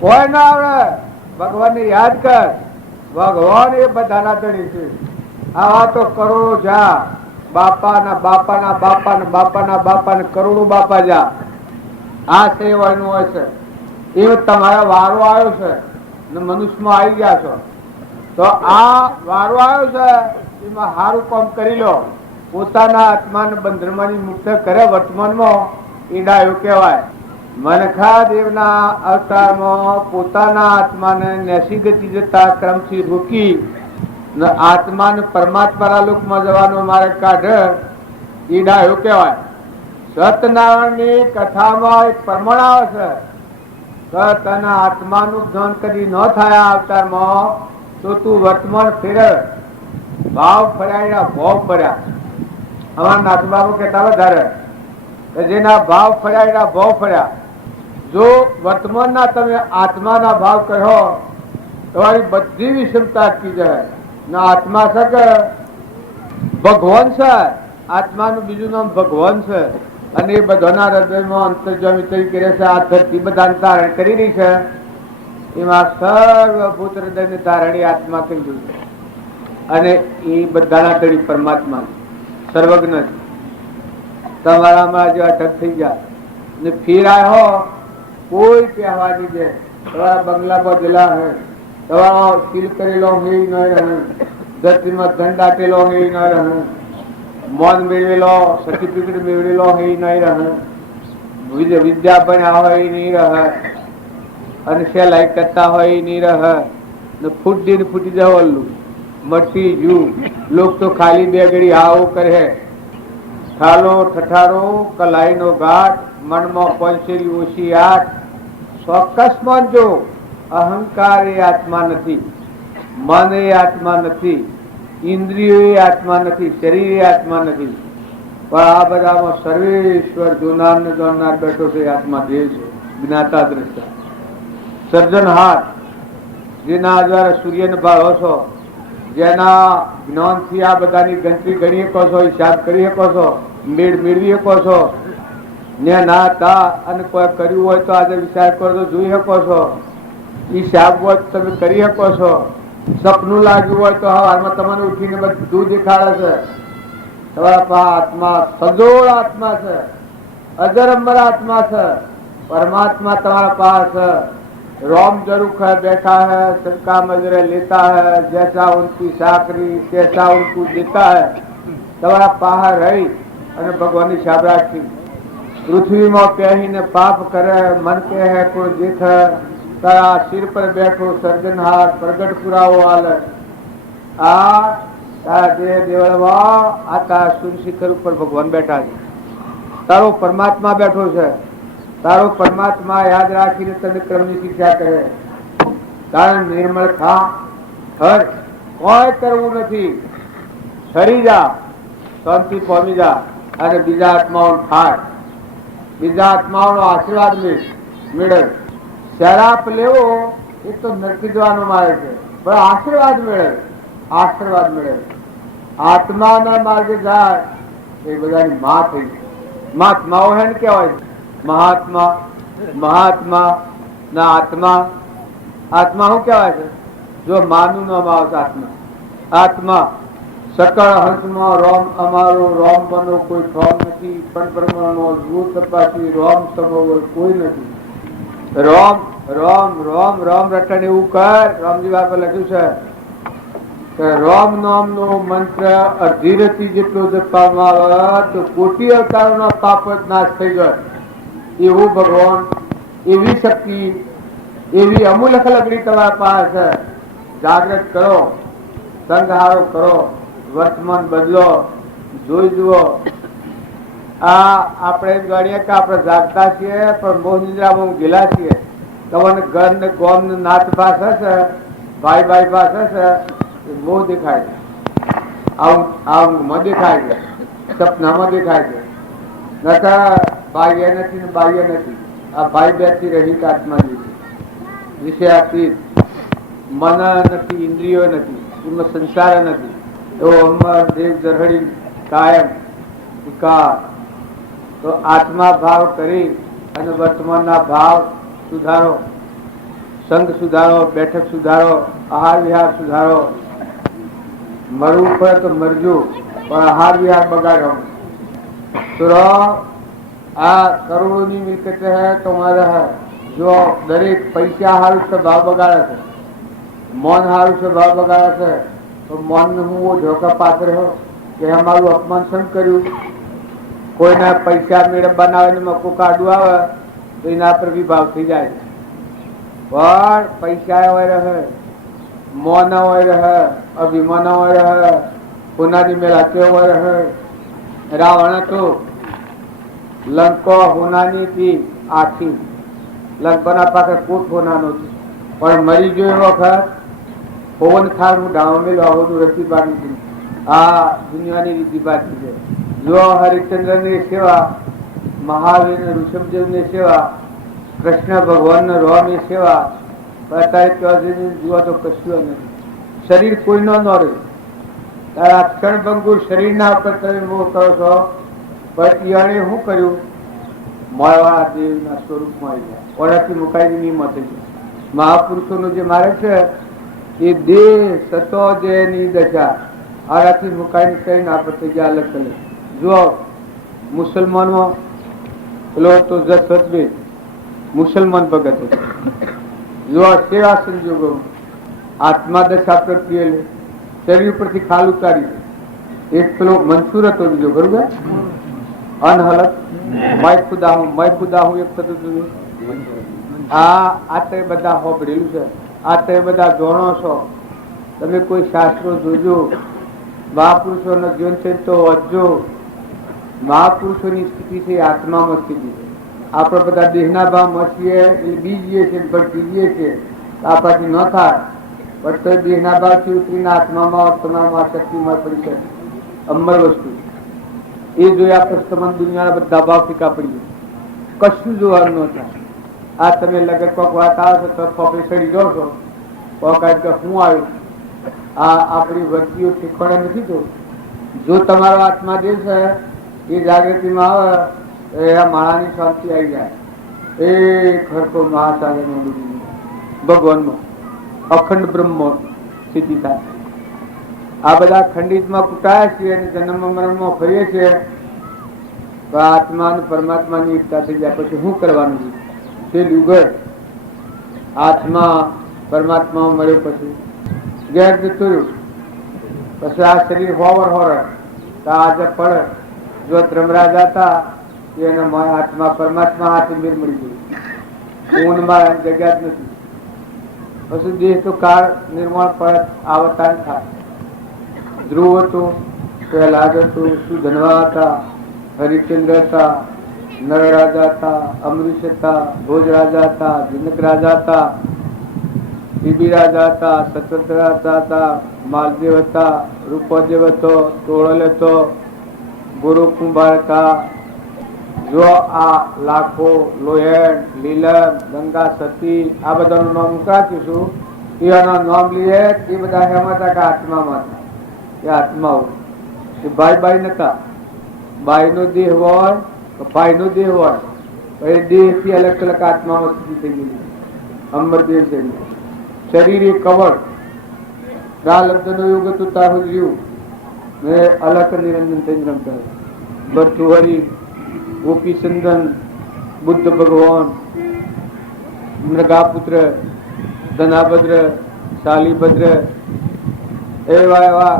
કોઈ ના આવડે. ભગવાનને યાદ કર, ભગવાન એ બધાના ધણી છે. આવા તો કરોડો જા, બાપાના બાપાના બાપાના બાપાના બાપાને કરોડો બાપા જા. આ સેવાનું હોય છે. એ તમારા વારો આવ્યો છે ને મનુષ્યમાં આવી ગયા છો, તો આ વારો આવ્યો છે એમાં સારું કામ કરી લો. પોતાના આત્માને બંધનમાંથી મુક્ત કરે વર્તમાનમાં એ ડાયો કહેવાય. મનખા દેવના અવતારમાં પોતાના આત્માને નેસી ગતિ જતા ક્રમથી રોકી આત્માને પરમાત્માના લોકમાં જવાનો માર્ગ કાઢે એ ડાયો કહેવાય. સત્યનારાયણની કથામાં એક પ્રમાણ આવે છે કે તને આત્માનું જ્ઞાન કદી ન થાય અવતારમાં તો તું વર્તમાન ફેર ભાવ ફર્યા ભાવ ફર્યા. અમારા નાથબાબુ કહેતા વધારે જેના ભાવ ફર્યા એના ભાવ ફર્યા. જો વર્તમાનના તમે આત્માના ભાવ કહો તમારી બધી વિષમતા અટકી જાય. આત્મા છે કે ભગવાન છે, આત્માનું બીજું નામ ભગવાન છે અને એ બધાના હૃદયમાં અંતર્જામી તરીકે રહેશે. આ ધરતી બધાને ધારણ કરી રહી છે, એમાં સર્વભૂત હૃદયને ધારણી આત્મા કહી દઉં છે અને એ બધાના ધણી પરમાત્મા સર્વજ્ઞ. તમારામાં જે અટક થઈ જાય ને ફીર આવ્યો કોઈ પહેવાની છે. તમારા બંગલા પર જલા હે, તમારો સીલ કરેલો હે ન રહે, ધરતીમાં ધન દાટેલો હે ન રહે, મોન મેળવેલો સર્ટિફિકેટ મેળવેલો હે નહીં રહે, વિદ્યા ભણ્યા હોય નહીં રહે અને સેલાઈ કરતા હોય નહીં રહે ને ફૂટી જવાનું મટી જુ. લોક તો ખાલી 2 ઘડી આવો કરે, ઠાલો ઠઠારો કલાઈનો ઘાટ, મનમાં પંચેરી ઓછી આઠ. ચોક્કસ માનજો અહંકાર એ આત્મા નથી, મન એ આત્મા નથી, ઇન્દ્રિયો એ આત્મા નથી, શરીર એ આત્મા નથી. પણ આ બધામાં સર્વેશ્વર જોનાર ને જોનાર બેઠો છે આત્મા દેવ છે. જ્ઞાતા દ્રષ્ટા સર્જનહાર, જેના દ્વારા સૂર્યને ભાળો છો, જેના જ્ઞાનથી આ બધાની ગણતરી ગણી શકો છો, હિસાબ કરી શકો છો, મેળવી શકો છો, ને ના હતા અને કોઈ કર્યું હોય તો આજે વિચાર કરો તો જોઈ શકો છો. હિસાબ હોય તો તમે કરી શકો છો. સપનું લાગ્યું હોય તો હાલમાં તમને ઉઠીને બધું દેખાડે છે. તમારા પાસે આત્મા સજોડ આત્મા છે, અજર અમર આત્મા છે, परमात्मा तुम्हारा पास है. रोम जरूर है बैठा है, सबका मजरे लेता है, जैसा उनकी साकरी कैसा उनको देता है. तुम्हारा पास रही અને ભગવાનની શાબાશી. પૃથ્વીમાં પહેરીને પાપ કરે મન કે હે કોઈ દેખે, તારા શિર પર બેઠો સર્જનહાર પ્રગટ પુરાવો આલે. આ તારા દેહ દેવળવા આ તારા શૂન્ય શિખર ઉપર ભગવાન બેઠા છે. તારો પરમાત્મા બેઠો છે. તારો પરમાત્મા યાદ રાખીને તને ક્રમની શિક્ષા કરે. કારણ નિર્મળ ખા હર કોઈ કરવું નથી. સરી જા, શાંતિ પામી જા અને બીજા આત્માઓને ઠાર, બીજા આત્માઓનો આશીર્વાદ મેળવ. શરાપ લેવો એ તો નરકી જવાનો માર્ગ છે, પણ આશીર્વાદ મેળવ, આશીર્વાદ મેળવ. આત્માના માર્ગે જાય એ બધાની માં થઈ છે. મહાત્માઓ હે ને કહેવાય છે महात्मा. महात्मा ना आत्मा. आत्मा શું કહેવાય છે? જો માનું નામ આવે આત્મા. આત્મા સકળ હંસમાં રોમ અમારો રોમ બનો કોઈ થોમ નથી, પણ બ્રહ્મનો જૂ તપાસી રોમ સમો કોઈ નથી. રોમ રોમ રોમ રોમ રટણ એવું કર. રામજી બાપા લખ્યું છે કે રોમ નામનો મંત્ર અડધી રતી જેટલો જપવામાં આવે તો કોટી અવતારોના પાપ નાશ થઈ જાય. એવું ભગવાન, એવી શક્તિ, એવી અમૂલ્ય લગડી તમારા પાસે. જાગૃત કરો, સંઘહારો કરો, વર્તમાન બદલો, જોઈ જુઓ. આ આપણે ગણીએ કે આપણે જાગતા છીએ પણ મોહ નિદ્રામાં ગયેલા છીએ. તમને ઘર ને ગોમ ને નાત પાસે છે, ભાઈ ભાઈ પાસે છે, મોહ દેખાય છે. આ ઊંઘમાં દેખાય છે, સપનામાં દેખાય છે. નકર બાહ્ય નથી ને બાહ્ય નથી. આ ભાઈ બેથી રહિત આત્મા જે છે, વિષયાતીત. મન નથી, ઇન્દ્રિયો નથી, એમાં સંસાર નથી. એવો અમર દેવ જરહડી કાયમ વિકાર. તો આત્મા ભાવ કરી અને વર્તમાનના ભાવ સુધારો, સંઘ સુધારો, બેઠક સુધારો, આહાર વિહાર સુધારો. મરવું પડે તો મરજો, પણ આહાર વિહાર બગાડો. તો આ કરોડોની મિલકત હે તમારે હે. જો દરેક પૈસા હારું છે ભાવ બગાડે છે, મૌન હારું છે ભાવ બગાડે છે, તો મૌન હું ઢોકા પાત્ર હો કે અમારું અપમાન શમ કર્યું. કોઈના પૈસા મેળવ બનાવે મકો કાઢવું આવે તો એના પર વિભાવ થઈ જાય. પણ પૈસા હોય રહે, મૌન હોય રહે, અભિમાન હોય રહે, હોનાની મેળાતે હોય રહે. રાવણ હતો, લંકો હોનાની હતી આખી. લંકોના પાસે કોટ હોનાનો છે, પણ મરી ગયો એ વખત પવન ખાર હું ડાવા મેળવા બધું રસી બાંધી. આ દુનિયાની રીતિ બાકી છે. જો હરિશ્ચંદ્રની સેવા, મહાવીર ઋષભદેવની સેવા, કૃષ્ણ ભગવાન રોમની સેવા, અત્યારે જુઓ તો કશું નથી. શરીર કોઈનો ન રહે. તારા ક્ષણભંગુર શરીરના ઉપર તમે મોહ કરો છો, પણ ઈયાણે શું કર્યું? મળવાળા દેવના સ્વરૂપમાં આવી ગયા. ઓળાથી મુકાઈ નિયમત થઈ ગયા. મહાપુરુષોનું જે મારે છે એ દેહ સતો જેની દશા આરાથી મુકાઈને કરીને આપણે થઈ ગયા અલગ અલગ. જો મુસલમાનમાં પેલો તો જસવંતભાઈ મુસલમાન ભગત હતો. જો સેવા સંજોગો આત્મા દશા પ્રત્યે શરીર પરથી ખાલ ઉતારી. એક પેલો મનસુર હતો, બીજો બરોબર અનહલક મય ખુદા હું એક થતું હતું. આ તે બધા હોબડેલું છે. આ તે બધા જોણો છો. તમે કોઈ શાસ્ત્રો જોજો, મહાપુરુષોના જીવન ચરિત્રો વાંચજો. મહાપુરુષોની સ્થિતિ છે આત્મામાં સ્થિતિ છે. આપણે બધા દેહના ભાવમાં છીએ એટલે બીજીએ છીએ, ભટકીએ છીએ, આપણાથી ન થાય. પણ તો દેહના ભાવથી ઉતરીને આત્મામાં તમારામાં શક્તિમાં પડી શકે. અમર વસ્તુ એ જોઈ આપણે તમામ દુનિયાના બધા ભાવ ફીકા પડીએ. કશું જોવાનું ન થાય. આ તમે લગત કોક વાત આવે છે તો ખોપરી ચડી જાઓ છો, કોક કે હું આવ્યું. આ આપણી વર્તીઓ શીખવાડે નથી. તો જો તમારો આત્મા જે છે એ જાગૃતિમાં આવે એ આ માળાની શાંતિ આવી જાય. એ ખરખો મહાસાગરનો ડૂબી ભગવાનનો અખંડ બ્રહ્મ સ્થિતિ થાય. આ બધા ખંડિતમાં કૂટાયા છીએ અને જન્મ મરણમાં ફરીએ છીએ. આત્મા અને પરમાત્માની એકતા થઈ જાય પછી શું કરવાનું છે? તે ડુગર આત્મા પરમાત્મા મળ્યો પછી ઘેર જતું રહ્યું. પછી આ શરીર હોવર હોર આજે પડે જો ધર્મરાજા હતા એના આત્મા પરમાત્મા હાથે મેર મળી ગયું. ઊંડમાં જગ્યા જ નથી. પછી દેહ તો કાળ નિર્માણ પરત આવતા થાય. ધ્રુવ હતું, પ્રહલાદ હતું, સુધનવા હતા, હરિચંદ્ર હતા, નર રાજા હતા, અમરીશ હતા, ભોજ રાજા હતા, જનક રાજા હતા, બીબી રાજા હતા, સતત રાજા હતા, માલદેવ હતા, રૂપદેવ હતો, ટોળલ હતો, ગુરુ કુંભાર હતા. જો આ લાખો લોહેણ લીલમ ગંગા સતી આ બધાનું નામ મુકાતું છું એના નામ લઈએ એ બધા એમાં હતા કે આત્મામાં હતા. એ આત્માઓ એ ભાઈ નતા. બાઈ નો દેહ હોય ભાઈ નો દેહ હોય એ દેહ થી અલગ અલગ આત્મામાં સ્થિતિ થઈ ગયેલી. અમરદેવ શરીર એ કવર લબ્ધ નો યુગ હતું તારું જીવ અલગ નિરંજન થઈ રમતા. ભરતુહરી, ગોપીચંદન, બુદ્ધ ભગવાન, મૃગાપુત્ર, ધનાભદ્ર, શાલીભદ્ર એવા એવા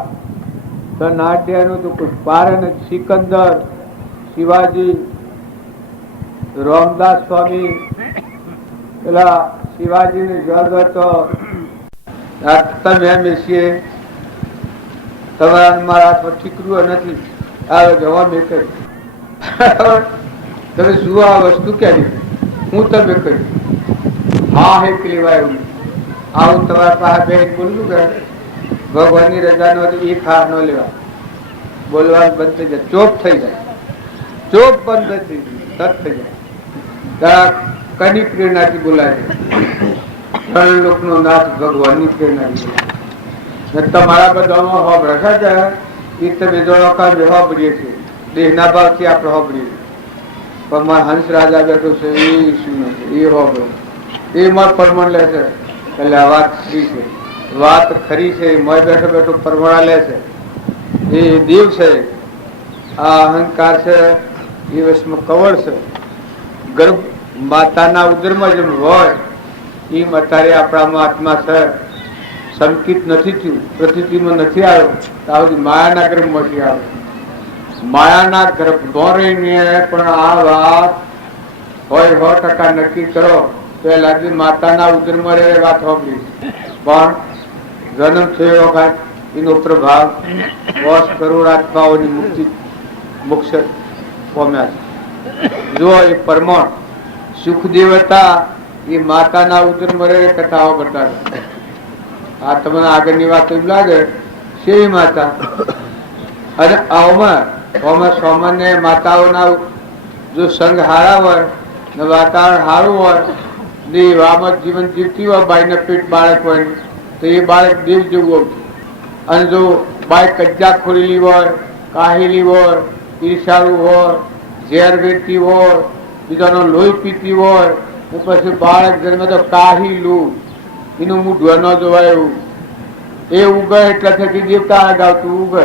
નાટ્યનું તો કોઈ પાર નથી. સિકંદર, શિવાજી, રામદાસ સ્વામી, પેલા શિવાજી ને જળ હતો. તમે એમ છીએ તમારા મારા હાથમાં ઠીકરું નથી આવે જવા મેં કરી તમે જુઓ આ વસ્તુ ક્યાં હું તમે કર્યું હા હે લેવાય એવું આવું તમારા પાસે બે બોલું કે ભગવાનની રજા નો એ ખા ન લેવા બોલવાનું બંધ થઈ જાય. ચોપ થઈ જાય. ચોપ બંધ થઈ જાય. તત થઈ જાય. કની પ્રેરણાથી બોલાય છે? ત્રણ લોકનો નાથ ભગવાનની પ્રેરણાથી બોલાય. તમારા બધામાં હોબ રખા છે એ તમે જોડો કામ હોબડીએ છીએ. દેહના ભાવથી આપણે હોબડીએ. પણ મારા હંસ રાજા બેઠો છે એ શું નથી એ હોબડો એમાં પરમણ લે છે. એટલે આ વાત ખરી છે, વાત ખરી છે. મોય બેઠો બેઠો પરમણા લે છે. એ દેવ છે. આ અહંકાર છે એ વશમાં કવર છે. ગર્ભ માતાના ઉદરમાં જેમ હોય એમ અત્યારે આપણામાં આત્મા છે. સંકિત નથી થયું, પ્રતિમાં નથી આવ્યો તો માયાના ગર્ભમાંથી આવ્યો. માયાના ગર્ભ ન રહીને પણ આ વાત હોય 100% નક્કી કરો તો એ લાગી માતાના ઉદરમાં રહે વાત હોબળી. પણ જન્મ થયો વખત એનો પ્રભાવ 10 કરોડ આત્માઓની મુક્તિ મોક્ષ પામ્યા છે. જો એ પરમાણ સુખદેવ હતા એ માતાના ઉદરમાં રહે કથાઓ કરતા હતા. આ તમને આગળની વાત એમ લાગે છે માતા અને આમાં સામાન્ય માતાઓના જો સંઘ હારા હોય ને વાતાવરણ સારું હોય ને એવામાં જીવન જીવતી હોય બાઈના પેટ બાળક હોય તો એ બાળક દેવ જેવું હોય. અને જો બાઈ કજ્જા ખોલેલી હોય, કાહેલી હોય, ઈર્ષાળુ હોય, ઝેર વેચતી હોય, બીજાનો લોહી પીતી હોય પછી બાળક જન્મે તો કાહીલું એનું મૂઢું ન જોવાય એવું. એ ઉગે એટલે થકી દેવતા લગાવતું ઉગે.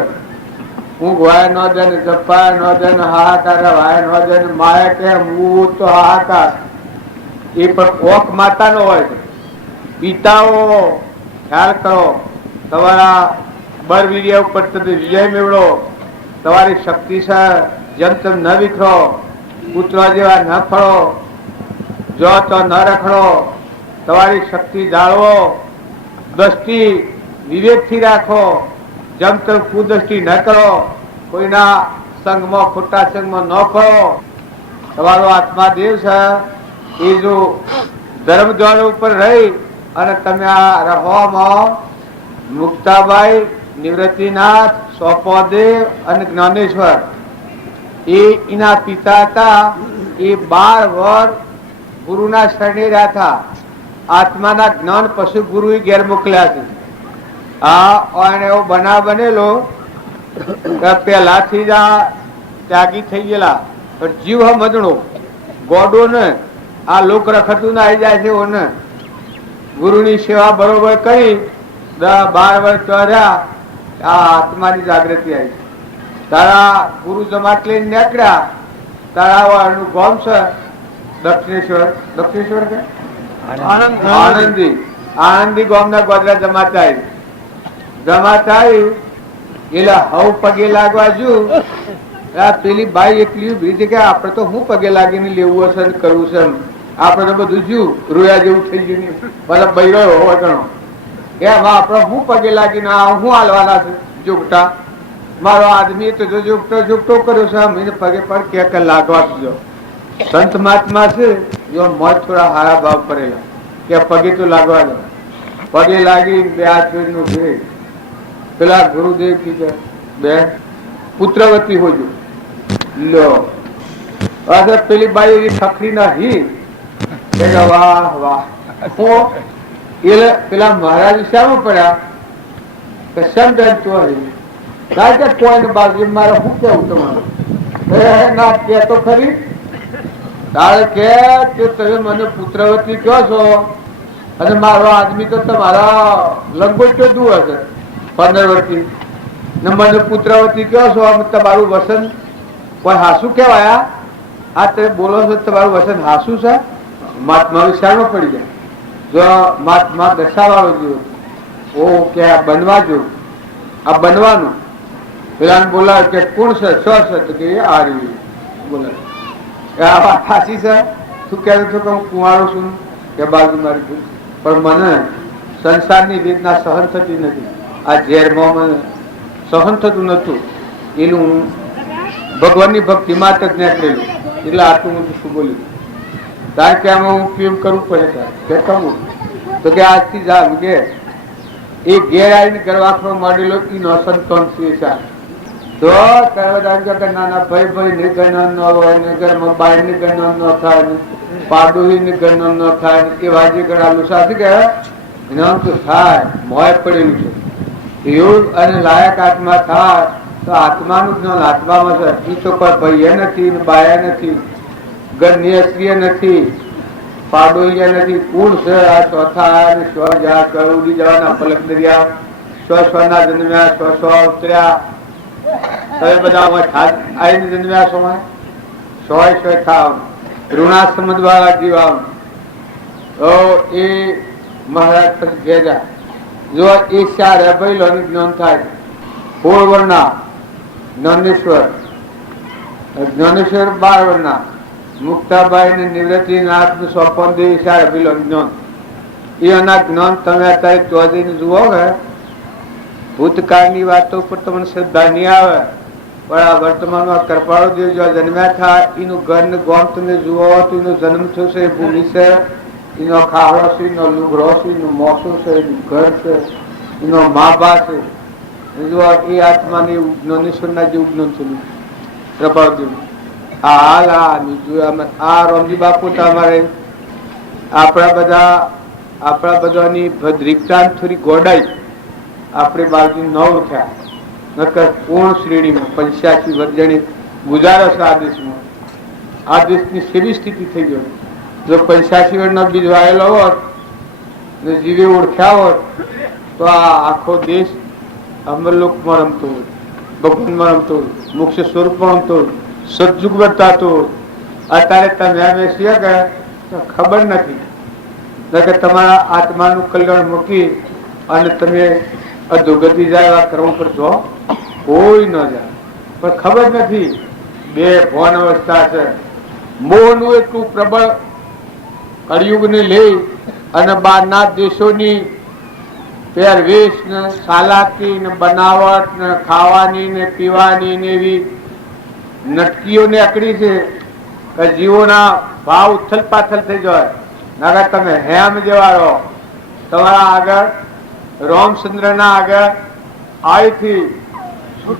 ઊંઘ વાય ન દે ને જપાય ન દે ને હાહાકાર વાય ન દે ને માયા કેમ હું તો હાહાકાર. એ પણ ઓખ માતાનો હોય છે. પિતાઓ ખ્યાલ કરો તમારા બર વીર્ય ઉપર તમે વિજય મેળવો. તમારી શક્તિ છે જેમ તેમ ન વિખરો, કૂતરા જેવા ન ફળો, જો તો ન રખડો. તમારી શક્તિ જાળવો, દ્રષ્ટિ વિવેકથી રાખો, જેમ તેમ કુદ્રષ્ટિ ન કરો, કોઈના સંગમાં ખોટા સંગમાં ન પડો. તમારો આત્મા દેવ છે એ જો ધર્મ દ્વાર ઉપર રહી અને તમે આ રહોમાં મુક્તાબાઈ, નિવૃત્તિનાથ, સોપોદેવ અને જ્ઞાનેશ્વર એ એના પિતા હતા. એ 12 વર્ષ ગુરુના શરણે રહ્યા હતા. આત્માના જ્ઞાન પશુ ગુરુ ઘેર મોકલ્યા છે. હા એવો બનાવ બનેલો પેલાથી જ ત્યાગી થઈ ગયેલા પણ જીવ મદણો ગોડો ને આ લોક રખતું ના આવી જાય છે ઓને ગુરુની સેવા બરોબર કરી 10-12 વર્ષ રહ્યા આ આત્માની જાગૃતિ આવી તારા ગુરુ જમાત લઈને નીકળ્યા તારા વાળનું ગામ છે દક્ષિણેશ્વર કે આનંદી ગામના ગોધરા જમાત આવી એટલે હવ પગે લાગવા જુ પેલી બાઈ એકલી ઉભી છે કે આપડે તો હું પગે લાગીને લેવું હશે ને કરવું છે આપડે તો બધું જ્યું રોયા જેવું થઈ ગયું બધા બૈરો હોય ગણો એમ આપડે હું પગે લાગીને હું હાલવાના છે ઝુકટા મારો આદમી તો જો ઝુકટો કર્યો છે અમે પગે પર કે લાગવા દીધો સંત મહાત્મા છે જો મોજ થોડા હારા ભાવ કરેલા કે પગે તો લાગવા દો પગે લાગી બે હાથ જોડીનું ભેગ પેલા ગુરુદેવ કીધે બે પુત્રવતી હોજો લો પેલી બાઈ ખખડી ના હી વાહ વાહ પેલા મહારાજ શામાં પડ્યા કે સમજાય તો કોઈ બાજુ મારે શું કેવું તમારું ના કે તો ખરી તારે કે તમે મને પુત્રવતી કહો છો અને મારો આદમી તો તમારા લંગોટો દુ હશે 15 વર્ષથી ને મને પુત્રવતી કહો છો તમારું વસન કોઈ હાસુ કેવાય આ તમે બોલો છો તમારું વસન હાસુ છે મહાત્મા વિચારમાં પડી જાય જો મહાત્મા દશાવાળો જેવો ઓ કે બનવા જો આ બનવાનું પેલા બોલાવે કે કોણ છે સ છે તો કે આ રહ્યું બોલાવે ફાંસી છે તું કહેતો છો કે હું કુંવારો છું કે બાજુ મારી પણ મને સંસારની રીતના સહન થતી નથી આ ઝેરમાં મને સહન થતું નતું એનું હું ભગવાનની ભક્તિ માટે જ નીકળેલું એટલે આટલું હું શું બોલ્યું કારણ કે આમાં હું પ્રેમ કરવું પડે કે કહું તો કે આજથી જામ કે એ ઘેર આવીને ગરવાખરો મળેલો એનો સંતોન છે તો નાના ભાઈ ની ગણન ન હોય ને ઘરમાં બાઈ ની ગણન ન થાય ને પાડોહી ની ગણન ન થાય એ વાજે ગણાલું સાચી કે જ્ઞાન તો થાય મોય પડેલું છે એવું અને લાયક આત્મા થાય તો આત્માનું જ્ઞાન આત્મામાં છે એ તો કોઈ ભાઈ નથી બાયા નથી ગણ્ય સ્ત્રીય નથી પાડોહી નથી કુળ છે આ ચોથા સ્વ જા ઉડી જવાના પલક દરિયા સ્વના જન્મ્યા સ્વ ઉતર્યા તમે બધા આવીને જન્મ્યા છો સો થાવ ઋણાશ્રમ દ્વારા જીવામ એ મહારાજ પછી ભેજા જો એ 4 અભયલો જ્ઞાન થાય 16 વર્ષના જ્ઞાનેશ્વર 12 વર્ષના મુક્તાબાઈ ને નિવૃત્તિનાથ નું સોપન દેવી 4 અભયલો જ્ઞાન એના જ્ઞાન તમે અત્યારે તો જઈને જુઓ કે ભૂતકાળની વાતો પર તમને શ્રદ્ધા નહીં આવે પણ આ વર્તમાનમાં કરપાળો દેવ જો જન્મ્યા થાય એનું ઘર ને ગામ તમે જુઓ તો એનો જન્મ થયો છે ભૂમિ છે એનો ખાવડો છે એનો લુગડો છે એનું મોસું છે એનું ઘર છે એનો મા બા છે જો એ આત્માની જ્ઞાનેશ્વરના જેવું જ્ઞાન થયું કૃપાળો દેવ આ હાલ આ રોમજી બાપુ તો અમારે આપણા બધાની ભદ્રિકતા થોડી ગોડાઈ આપણે બાજુ 9 થયા નકર પૂર્ણ શ્રેણીમાં 85 વર્ષની ગુજારો છે આ દેશમાં આ દેશની સેવી સ્થિતિ થઈ ગયો જો 85 વર્ષનો બીજ વાયેલો હોત ને જીવે ઓળખ્યા હોત તો આ આખો દેશ અમરલોકમાં રમતો હોય ભગવાનમાં રમતો હોય મોક્ષ સ્વરૂપમાં રમતો હોય સદયુગ વર્તાતો અત્યારે તમે અમે છીએ કે ખબર નથી કે તમારા આત્માનું કલ્યાણ મૂકી અને તમે અધોગતિ જાય કર્મ પર જો કોઈ ન જાય પણ ખબર નથી બે ભોન અવસ્થા છે મોહનું એટલું પ્રબળ કળિયુગને લઈ અને બહારના દેશોની પહેરવેશ ને ચાલાકી ને બનાવટ ને ખાવાની ને પીવાની ને એવી નટકીઓ ને અકડી છે કે જીવોના ભાવ ઉથલ પાથલ થઈ જાય નાગર તમે હેમ જેવા રહો તમારા આગળ રામચંદ્ર ના આગળ આઈથી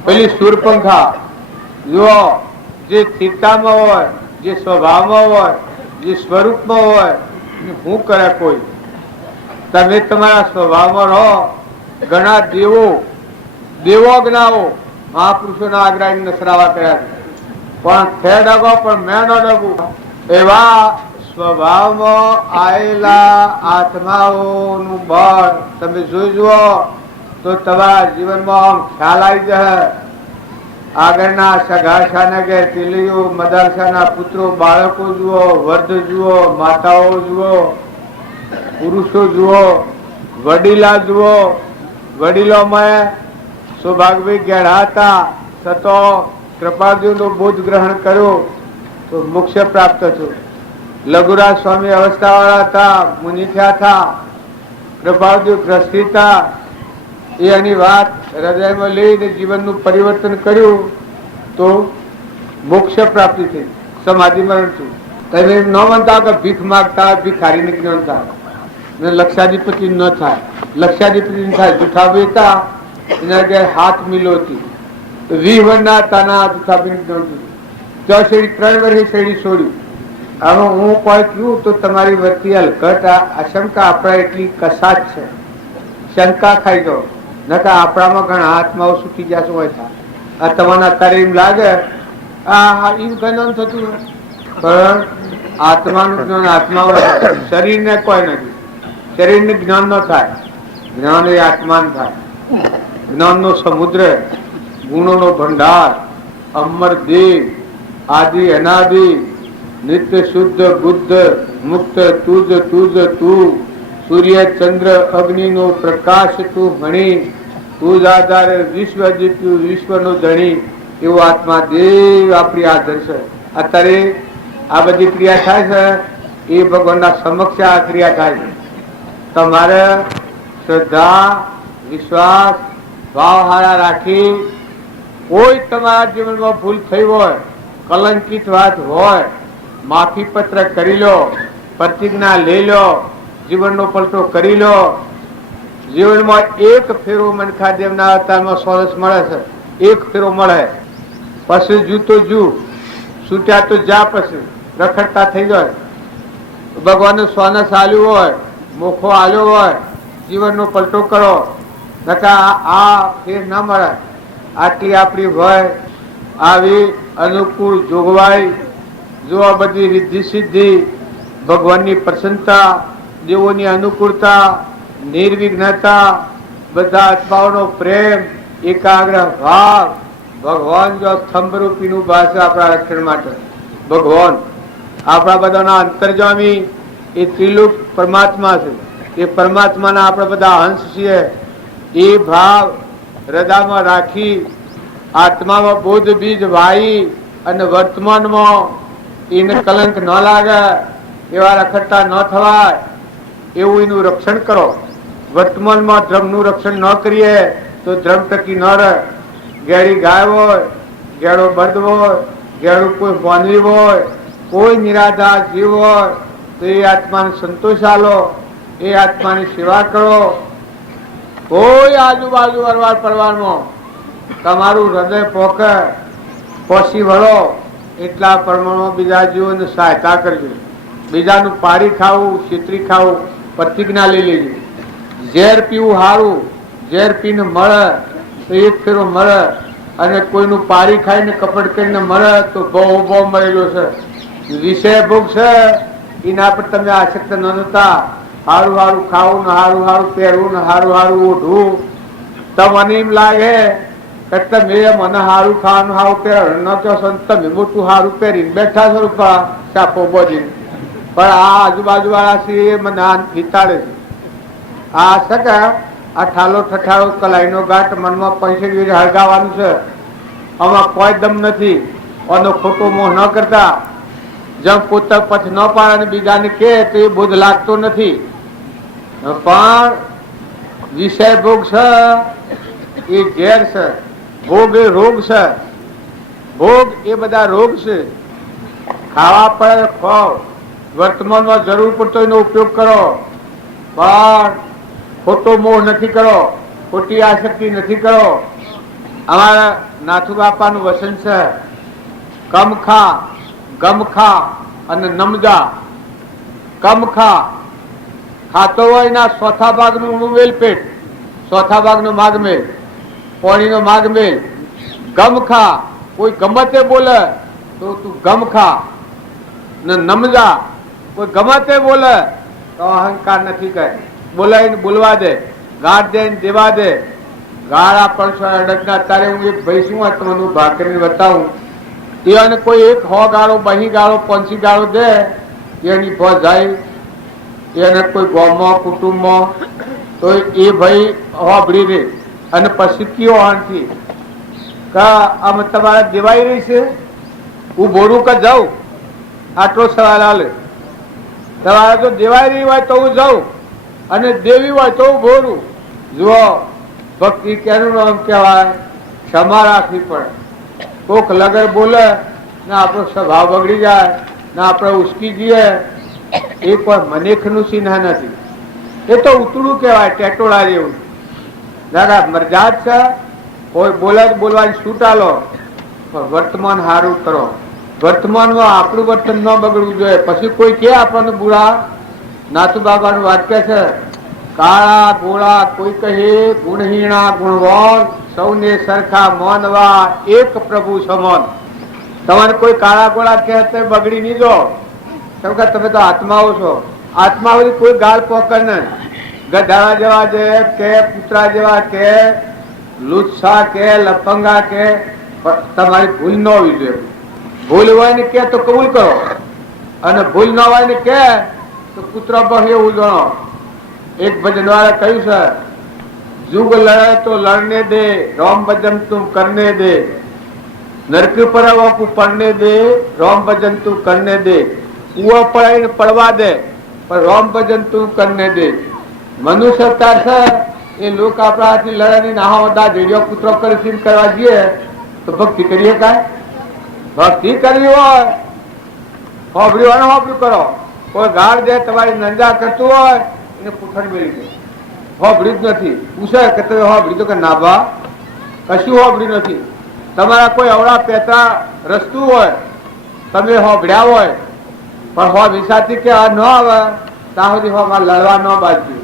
પેલી સુરપંખા જો જે સ્થિરતામાં હોય જે સ્વભાવમાં હોય જે સ્વરૂપમાં હોય હું કરે કોઈ તમે તમારા સ્વભાવમાં રહો ઘણા દેવો જ્ઞાઓ મહાપુરુષોના આગ્રહ નસરાવા કર્યા પણ ખે ડગો પણ મેં ન ડગું. એવા સ્વભાવમાં આવેલા આત્માઓનું બળ તમે જોઈ જુઓ તો તમારા જીવનમાં ખ્યાલ આવી જશે. આગળના સગાશાના કે ટીલીઓ મદરસાના પુત્રો બાળકો જુઓ, વર્ધ જુઓ, માતાઓ જુઓ, પુરુષો જુઓ, વડીલા જુઓ. વડીલોમાં સૌભાગ્યભાઈ ગેડા હતા છતાં કૃપાદેવનો બોધ ગ્રહણ કર્યો તો મોક્ષ પ્રાપ્ત થયું. લઘુરાજ સ્વામી અવસ્થાવાળા હતા, મુનિ થયા હતા, કૃપાદેવ ગ્રસ્તી હતા. એની વાત હૃદયમાં લઈને જીવનનું પરિવર્તન કર્યું તો મોક્ષ પ્રાપ્તિ થઈ, સમાધિ મરણ થયું. તમે ન માનતા કે ભીખ માગતા ભિખારી નીકળ્યો થાય, લક્ષાધિપતિ ન થાય, લક્ષાધિપતિ થાય જૂઠા બેતા એના કે હાથ મિલોતી તો 20 વર્ષના તાના જૂઠા બેન ત્યાં શેરી 3 વર્ષે શેરી છોડ્યું. હવે હું કોઈ કહ્યું તો તમારી વતી હલકટ આશંકા આપણા એટલી કસાજ છે, શંકા ખાઈ જાઓ નકા આપણામાં ઘણા આત્માઓ સુખી ગયા શું હોય થાય. આ તમારા અત્યારે એમ લાગે આ એમ જ્ઞાન થતું પણ આત્માનું જ્ઞાન આત્માઓ શરીરને કોઈ નથી. શરીરને જ્ઞાન ન થાય, જ્ઞાન એ આત્માન થાય. જ્ઞાનનો સમુદ્ર, ગુણોનો ભંડાર, અમર દેવ, આદિ અનાદિ, નિત્ય શુદ્ધ બુદ્ધ મુક્ત તુજ તુજ તું, સૂર્ય ચંદ્ર અગ્નિનો પ્રકાશ તું ભણી, તું જ આધારે વિશ્વ જીત્યું વિશ્વનો ધણી એવો આત્મા દેવ આપણી હાજર છે. અત્યારે આ બધી ક્રિયા થાય છે એ ભગવાનના સમક્ષ આ ક્રિયા થાય છે. તમારે શ્રદ્ધા વિશ્વાસ ભાવ હારા રાખી કોઈ તમારા જીવનમાં ભૂલ થઈ હોય, કલંકિત વાત હોય, માફી પત્ર કરી લો, પ્રતિજ્ઞા લઈ લો, જીવનનો પલટો કરી લો. જીવનમાં એક ફેરો મનખાદેવના અવતારમાં સોરસ મળે છે, એક ફેરો મળે પછી જૂતો જુ છૂટ્યા તો જા, પછી રખડતા થઈ જાય. ભગવાનનું સોનસ આલ્યું હોય, મોખો આલ્યો હોય, જીવનનો પલટો કરો નકા આ ફેર ના મળે. આટલી આપણી હોય આવી અનુકૂળ જોગવાઈ જો આ બધી રિદ્ધિ સિદ્ધિ, ભગવાનની પ્રસન્નતા, દેવોની અનુકૂળતા, નિર્વિઘ્નતા, બધા આત્માઓનો પ્રેમ, એકાગ્ર ભાવ, ભગવાન જો સ્તંભરૂપીનું ભાષા આપણા રક્ષણ માટે. ભગવાન આપણા બધાના અંતર્જામી એ ત્રિલોક પરમાત્મા છે. એ પરમાત્માના આપણે બધા અંશ છીએ. એ ભાવ હૃદયમાં રાખી આત્મામાં બોધ બીજ વાઈ અને વર્તમાનમાં એને કલંક ન લાગે એવા રખડતા ન થવાય એવું એનું રક્ષણ કરો. વર્તમાનમાં ધર્મનું રક્ષણ ન કરીએ તો ધર્મ ટકી ન રહે. ગેડી ગાય હોય, ગેડો બળદ હોય, ગેડું કોઈ માનવી હોય, કોઈ નિરાધાર જીવ હોય તો એ આત્માને સંતોષ આલો, એ આત્માની સેવા કરો. કોઈ આજુબાજુ અરવાર પરવારમાં તમારું હૃદય પોકે પોસી વળો એટલા પ્રમાણમાં બીજા જીવોને સહાયતા કરજો. બીજાનું પાડી ખાવું, છેતરી ખાવું પ્રતિજ્ઞા લઈ લેજો. ઝેર પીવું સારું, ઝેર પીને મળે તો એક ફેરો મળે અને કોઈનું પાડી ખાઈને કપડ કરીને મળે તો બહુ મળેલો છે. વિષય ભોગ છે એના પર તમે આસક્ત ન થતા. સારું સારું ખાવું ને સારું સારું પહેરવું ને સારું સારું ઓઢવું. તમને એમ લાગે કે તમે મને સારું ખાવાનું સારું પહેરવું ન કહો તમે મોટું સારું પહેરીને બેઠા છો સાપો બોજીને, પણ આ આજુબાજુ વાળા છે એ મને વિતાડે છે. આ શકે આ ઠાલો ઠઠાળો કલાઈનો ઘાટ મનમાં 65 હળગાવાનું છે. આમાં કોઈ દમ નથી. આનો ખોટો મોહ ન કરતા. જેમ પોતા પથ ન પાડે અને બીજાને કહે તો એ બોધ લાગતો નથી. પણ વિષય ભોગ છે એ ઝેર છે, ભોગ એ રોગ છે. ભોગ એ બધા રોગ છે. ખાવા પડે ખાઓ, વર્તમાનમાં જરૂર પડતો એનો ઉપયોગ કરો, પણ ખોટો મોહ નથી કરો, ખોટી આસક્તિ નથી કરો. અમારા નાથુ બાપાનું વચન છે કમખા, ગમખા અને નમજા. કમખા ખાતો હોય ના ચોથા ભાગનું ઊણું પેટ, ચોથા ભાગનો માગમેલ, પાણીનો માગમેલ. ગમખા કોઈ ગમે તે બોલે તો તું ગમ ખા ને નમજા. કોઈ ગમે તે બોલે તો અહંકાર નથી કરે, બોલાવીને બોલવા દે, ગાળ દે ને દેવા દે. ગાળા પડશો અડકના. તારે હું એક ભાઈ શું તમને ભાખરીને બતાવું, એને કોઈ એક 100 ગાળો, 2 ગાળો, 5 ગાળો દે, એની ભ જાય. એને કોઈ ગામમાં કુટુંબમાં તો એ ભાઈ હોબળી રે અને પછી કયો આણથી આમ તમારે દેવાઈ રહી છે, હું બોરું કે જાઉં? આટલો સવાલ હાલે. તમારે તો દેવાઈ રહી હોય તો હું જાઉં અને દેવી હોય તો હું બોરું. જુઓ, ભક્તિ કેનું નામ કહેવાય? ક્ષમા રાખવી પડે. કોક લગર બોલે ને આપણો સ્વભાવ બગડી જાય ને આપણે ઉસકી જઈએ, એ કોઈ મનેખનું ચિહ્ન નથી. એ તો ઉતળું કહેવાય, ટેટોળા જેવું. દાદા મરજાદ છે, કોઈ બોલે બોલવાની છૂટ આલો, પણ વર્તમાન સારું કરો. વર્તમાનમાં આપણું વર્તન ન બગડવું જોઈએ. પછી કોઈ કે આપણને બુરા. નાથુ બાબાનું વાક્ય છે, કાળા ગોળા કોઈ કહે ગુણહીણા ગુણવાન, સૌને સરખા માનવા એક પ્રભુ સમાન. તમારે કોઈ કાળા ગોળા કહે બગડી નહીં દો, કેમ કે તમે તો આત્માઓ છો. આત્મા બધી કોઈ ગાળ પોકર નહીં. ગધાડા જેવા જે કે કૂતરા જેવા કે લુચ્છા કે લફંગા કે, તમારી ભૂલ ન હોવી જોઈએ. ભૂલ હોય ને કે તો કબૂલ કરો, અને ભૂલ ન હોય ને કે તો કૂતરા પર એવું ગણો. એક ભજન વાળા કહ્યું છે, जुग लड़े तो लड़ने दे, रोम भजन तुम करने दे, नरक पर को पढ़ने दे, रोम भजन तू करने दे. वो पढ़ाई ने पढ़वा दे, पर रोम भजन तू करने दे. मनुष्य अवतार છે એ લોક આપણા હાથની લડાની નાહા બધા જેડિયો પુત્રો કરી કરવા જઈએ તો ભક્તિ કરીએ કાંઈ? ભક્તિ કરવી હોય હોબળી હોય હોબળી કરો. કોઈ ગાળ દે તમારી નંદા કરતું હોય એને પૂછડ મેળવી દે. હોબળી જ નથી. પૂછે કે તમે હોબળી તો કે ના બા, કશું હોબળી નથી. તમારા કોઈ અવળા પેતા રસ્તું હોય, તમે હોબળ્યા હોય, પણ હો વિસાથી કે આ ન આવે ત્યાં સુધી હોમાં લડવા ન બાજુ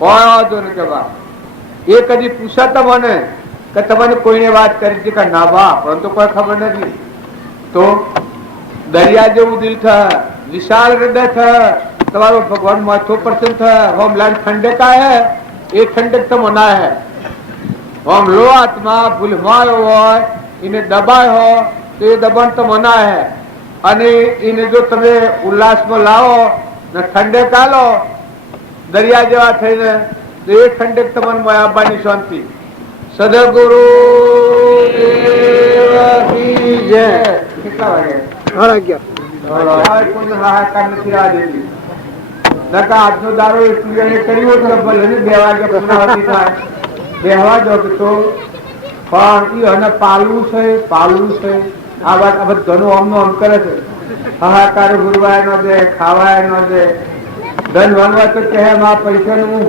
કોઈ વાંધો નહીં. કે બા એ કદી પૂછે તમને કે તમને કોઈને વાત કરી છે કે ના બા, પરંતુ કોઈ ખબર નથી. તો દરિયા જેવું દિલ થાય, વિશાળ હૃદય થાય, તમારો ભગવાન માથો પરસન થાય, હોમ લાઈન ઠંડકા હે, એ ઠંડક તો મના હે. હોમ લો આત્મા ભૂલમાયો હોય, એને દબાય હો તો એ દબાણ તો મના હે. અને એને જો તમે ઉલ્લાસમાં લાવો ને ઠંડક આલો દરિયા જેવા થઈને, તો એ ઠંડક તમને મયાબાની શાંતિ. સદગુરુ કેટલા વાગે? 11:30. કોઈ હાહાકાર નથી આ દેતી. નકા આજનો દારો એટલું એને કર્યો તો ભલે ને 2 વાગે પૂર્ણાવતી થાય, બેહવા દો તો. પણ એ અને પાલવું છે, પાલવું છે. આ વાત આ બધું આમનો આમ કરે છે. હાહાકાર ગુરવાય ન દે, ખાવાય ન દે. ધન વાનવા તો કહે આ પૈસા હું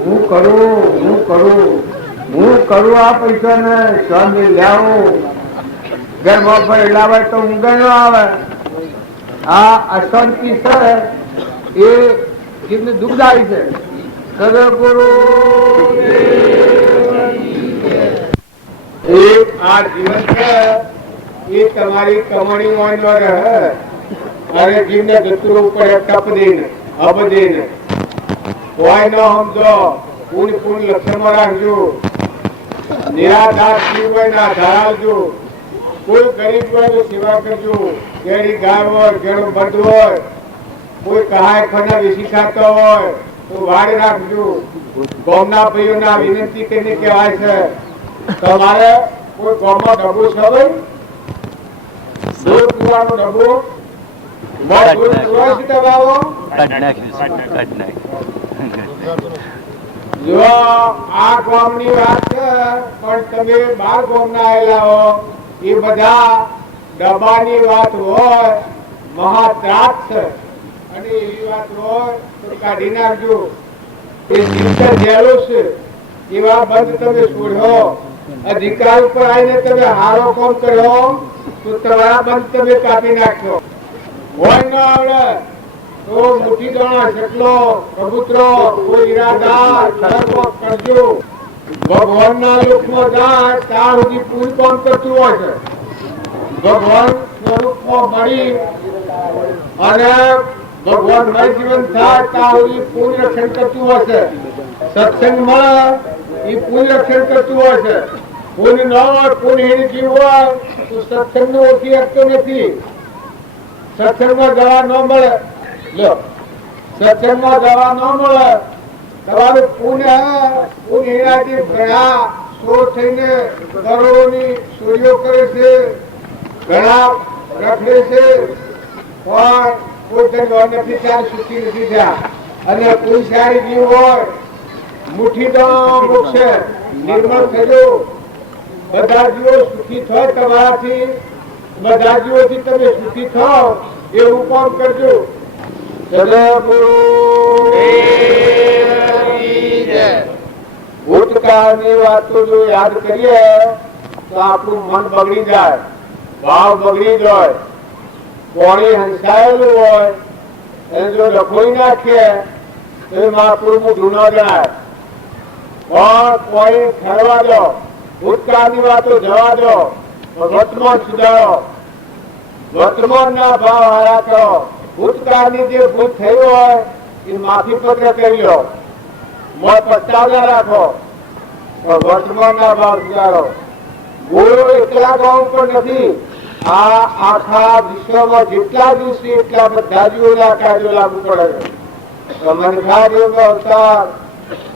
કરું આ પૈસા ને સ્વામી લાવો. ઘરમાં ફરી લાવે તો ઊંઘ ન આવે. આ અશાંતિ છે એ જીવને દુઃખદાયી છે. સદગુરુ આ જીવન છે એ તમારી કમાણી હોય ન રહે, અને જીવને જતું પડે ટપ દઈને અબ દઈને. કોઈ ન સમજો, પૂર્ણ લક્ષ્યમાં રાખજો. નિરાધાર શિવ હોય ના ધરાવજો. કોઈ ગરીબ હોય તો સેવા કરજો. કેરી ગાય હોય, કેળું બંધ હોય, કોઈ કહાય ખના વેચી ખાતો હોય તો વાડ રાખજો. ગામના ભાઈઓના વિનંતી કરીને કહેવાય છે, તમારે કોઈ ગામમાં ડબ્બો છે ભાઈ, દૂધ પીવાનો ડબ્બો જો આ ગામની વાત છે, પણ તમે 12 ગામના આવેલા હો, એ બધા ડબ્બાની વાત હોય મહાત્રાસ છે. અને એવી વાત હોય તો કાઢી નાખજો. એ દિવસે જેલો છે એવા બંધ તમે છોડ્યો. અધિકાર ઉપર આવીને તમે હારો કોમ કર્યો તો તમારા બંધ તમે કાપી નાખ્યો. હોય ન આવડે તો મુઠ્ઠી દાણા જેટલો કબૂતરો કોઈ ઈરાદાર કરજો. ભગવાનના લોકમાં જાય ત્યાં સુધી પૂરું કામ કરતું હોય છે. ભગવાન સ્વરૂપમાં મળી અને ભગવાનમય જીવન થાય ત્યાં સુધી પૂર્ણ રક્ષણ કરતું હશે. સત્સંગમાં એ પૂર્ણ રક્ષણ કરતું હશે. પૂર્ણ ન હોય, પૂર્ણહીન જીવ હોય તો સત્સંગને ઓળખી શકતો નથી. સત્સંગમાં દવા ન મળે. લો, સત્સંગમાં દવા ન મળે. તમારું પૂર્ણહીનાથી ઘણા શોધ થઈને કરોડોની ચોરીઓ કરે છે, ઘણા રખડે છે, પણ કોઈ ધન નથી ત્યાં સુખી નથી થયા. અને પુરુષારી જીવ હોય મુઠ્ઠીનો મોક્ષે નિર્મળ થજો. બધા જીવો સુખી થાય તમારાથી, બધા જીવોથી તમે સુખી થાવ એવું કામ કરજો. ભૂતકાળની વાતો જો યાદ કરીએ તો આપણું મન બગડી જાય, ભાવ બગડી જાય. કોણી હંસાયેલું હોય એને જો લખોઈ નાખીએ તો એમાં આપણું મોઢું ન જણાય. પણ કોઈ ખેડવા દો, ભૂતકાળની વાતો જવા દો, વર્તમાન સુધારો, વર્તમાનના ભાવ હારા કરો. ભૂતકાળની જે ભૂલ થઈ હોય એ માફી પત્ર કરી લો, મોં પસ્તાવ ના રાખો, પણ વર્તમાનના ભાવ સુધારો. ભૂલો એકલા ગામ પણ નથી, આ આખા વિશ્વમાં જેટલા જીવ છે એટલા બધા જીવોના કાયદો લાગુ પડે છે. મનખાદેવનો અવતાર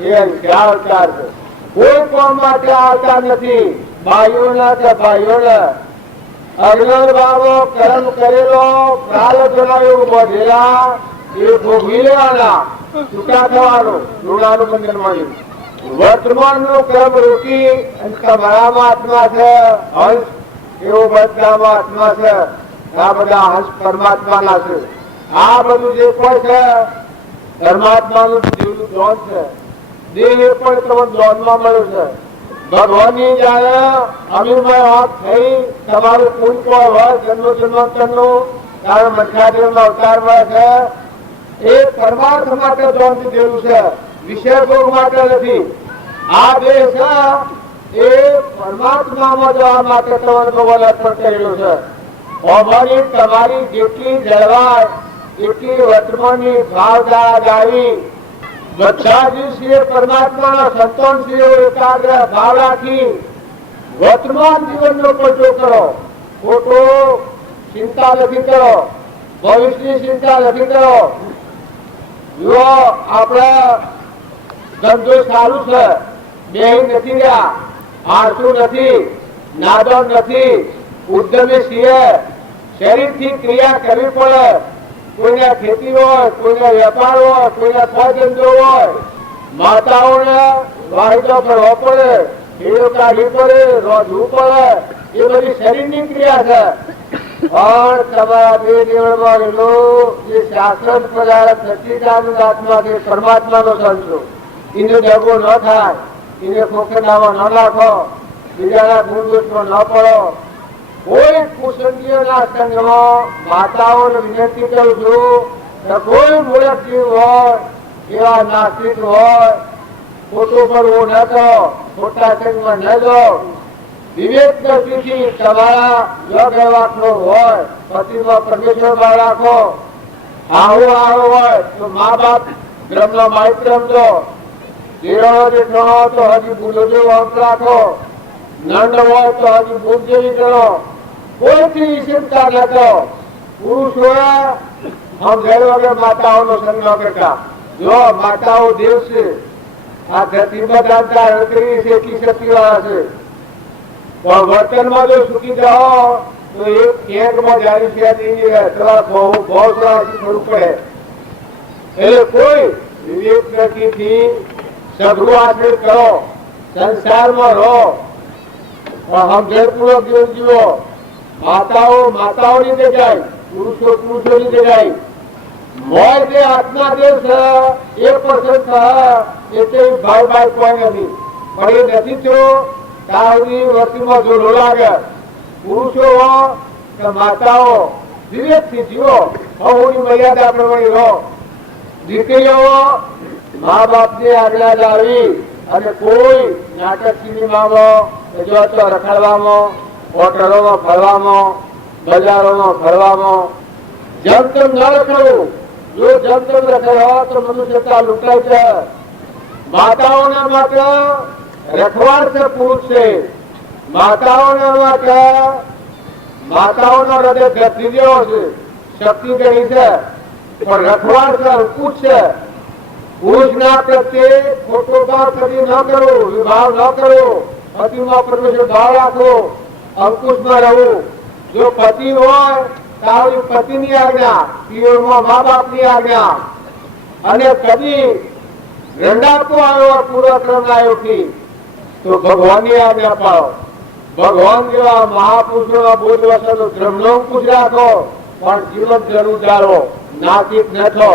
એ અવતાર છે. કોઈ કોમ માટે આવતા નથી. ભાઈઓના કે ભાઈઓના અજ્ઞાન ભાવો કર્મ કરેલો પ્રારબ્ધના એવું બધેલા એ ભોગવી લેવાના, છૂટા થવાનું, ઋણાનું બંધન મળ્યું. વર્તમાનનું કર્મ રોકી અને તમારામાં આત્મા છે, હંસ એવો બધામાં આત્મા છે. આ બધા હંસ પરમાત્માના છે. આ બધું જે કોઈ છે પરમાત્માનું જીવનું ધોન છે. દેહ પણ તમને ધોનમાં મળ્યું છે. ભગવાનની જાણે અમીમય હોત થઈ તમારું કુલ કોઈ હોય જન્મ જન્માંતરનું, કારણ મનખાદેવનો અવતારમાં છે એ પરમાર્થ માટે ધોન દીધેલું છે, વિષય ભોગ માટે નથી. આ દેહ છે એ પરમાત્મામાં જવા માટે તમારે ભગવાન અર્પણ કરેલું છે. અમારી તમારી જેટલી જળવાય એટલી વર્તમાનની ભાવધારા જાળવી બધા દિવસીય પરમાત્માના સંતોષીઓ એકાગ્ર ભાવ રાખી વર્તમાન જીવનનો પલટો કરો. ખોટો ચિંતા નથી કરો, ભવિષ્યની ચિંતા નથી કરો. જો આપણે ધંધો સારું છે, બે નથી રહ્યા, આળસુ નથી, નાદાન નથી, ઉદ્યમી છીએ. શરીરથી ક્રિયા કરવી પડે. કોઈને ખેતી હોય, કોઈને વેપાર હોય, કોઈને ધંધો હોય. માતાઓને વાહિદો કરવો પડે, ખેડો કાઢવી પડે, રોધવું પડે. એ બધી શરીરની ક્રિયા છે. પણ તમારા બે જીવનમાં રહેલું જે શાસ્ત્ર પદાર્થ સચ્ચિદાનંદ આત્મા છે, પરમાત્માનો સંતો, એને દગો ન થાય, એને ખોખેદામાં ન નાખો, બીજાના ગુણ દોષમાં ન પડો. કોઈ કુસંગીઓના સંગમાં માતાઓને વિનંતી કરું છું કે કોઈ મૂળક જીવ હોય, એવા નાસ્તિક હોય, ખોટું કરવું ન કરો, ખોટા સંગમાં ન જાઓ. વિવેક દ્રષ્ટિથી તમારા યોગ રાખવો હોય, પતિમાં પરમેશ્વર ભાવ રાખો. આવું આવો હોય તો મા બાપ બ્રહ્મ માઇત્રમ દો. જીરો જેટલો હોય તો હજી ભૂલો જેવો અંક રાખો. નંદ હોય તો હજી ભૂલ જેવી કરો. કોઈથી ચિંતા ન કરો. પુરુષોએ સમજણ વગર માતાઓનો સંગ ન કરતા. જો માતાઓ દેવ છે, આ ધરતીમાં ધારણ કરી છે, એટલી શક્તિવાળા છે. પણ વર્તનમાં જો સુખી જાઓ તો એક કેકમાં જારી છે નહીં રહે, થોડું પડે. એટલે કોઈ વિવેક દ્રષ્ટિથી સઘળું આચરણ કરો, સંસારમાં રહો, સમજણપૂર્વક જીવન જીવો. માતાઓ માતાઓની જગ્યાએ, પુરુષો પુરુષોની જગ્યાએ. મોય જે આત્મા દેવ છે એ પસંદ છે, એટલે ભાઈ કોઈ નથી. પણ એ નથી થયો તાવની વર્તીમાં જોડો લાગે. પુરુષો હો કે માતાઓ વિવેકથી જીવો, હવની મર્યાદા પ્રમાણે રહો. દીકરીઓ મા બાપની આજ્ઞા લાવી અને કોઈ નાટક સિનેમામાં, રખડવામાં, હોટલોમાં ફરવામાં, બજારોમાં ફરવામાં જેમ તેમ ન રખડવું. જો જેમ તેમ રખડવા તો મનુષ્યતા લૂંટાય છે. માતાઓના માટે રખવાડ છે પુરુષ છે. માતાઓના માટે માતાઓનો હૃદય ગતિ જેવો છે, શક્તિ ઘણી છે, પણ રખવાડ છે, અંકુશ છે. પુરુષના પ્રત્યે ખોટો ભાવ કદી ન કરવો, વિભાવ ન કરવો, પતિમાં પરમેશ્વર ભાવ રાખવો, અંકુશમાં રહેવું. જો પતિ હોય તો પતિની આજ્ઞા, પિયરમાં મા બાપની આજ્ઞા, અને કદી રંડાતો આવ્યો પૂર્વક્રમના આયોગથી તો ભગવાનની આજ્ઞા પાડો. ભગવાન જેવા મહાપુરુષોના બોધ વસનો ધર્મનો અંકુશ રાખો, પણ જીવન જરૂર ચાલો, નાસ્તિક ન થો.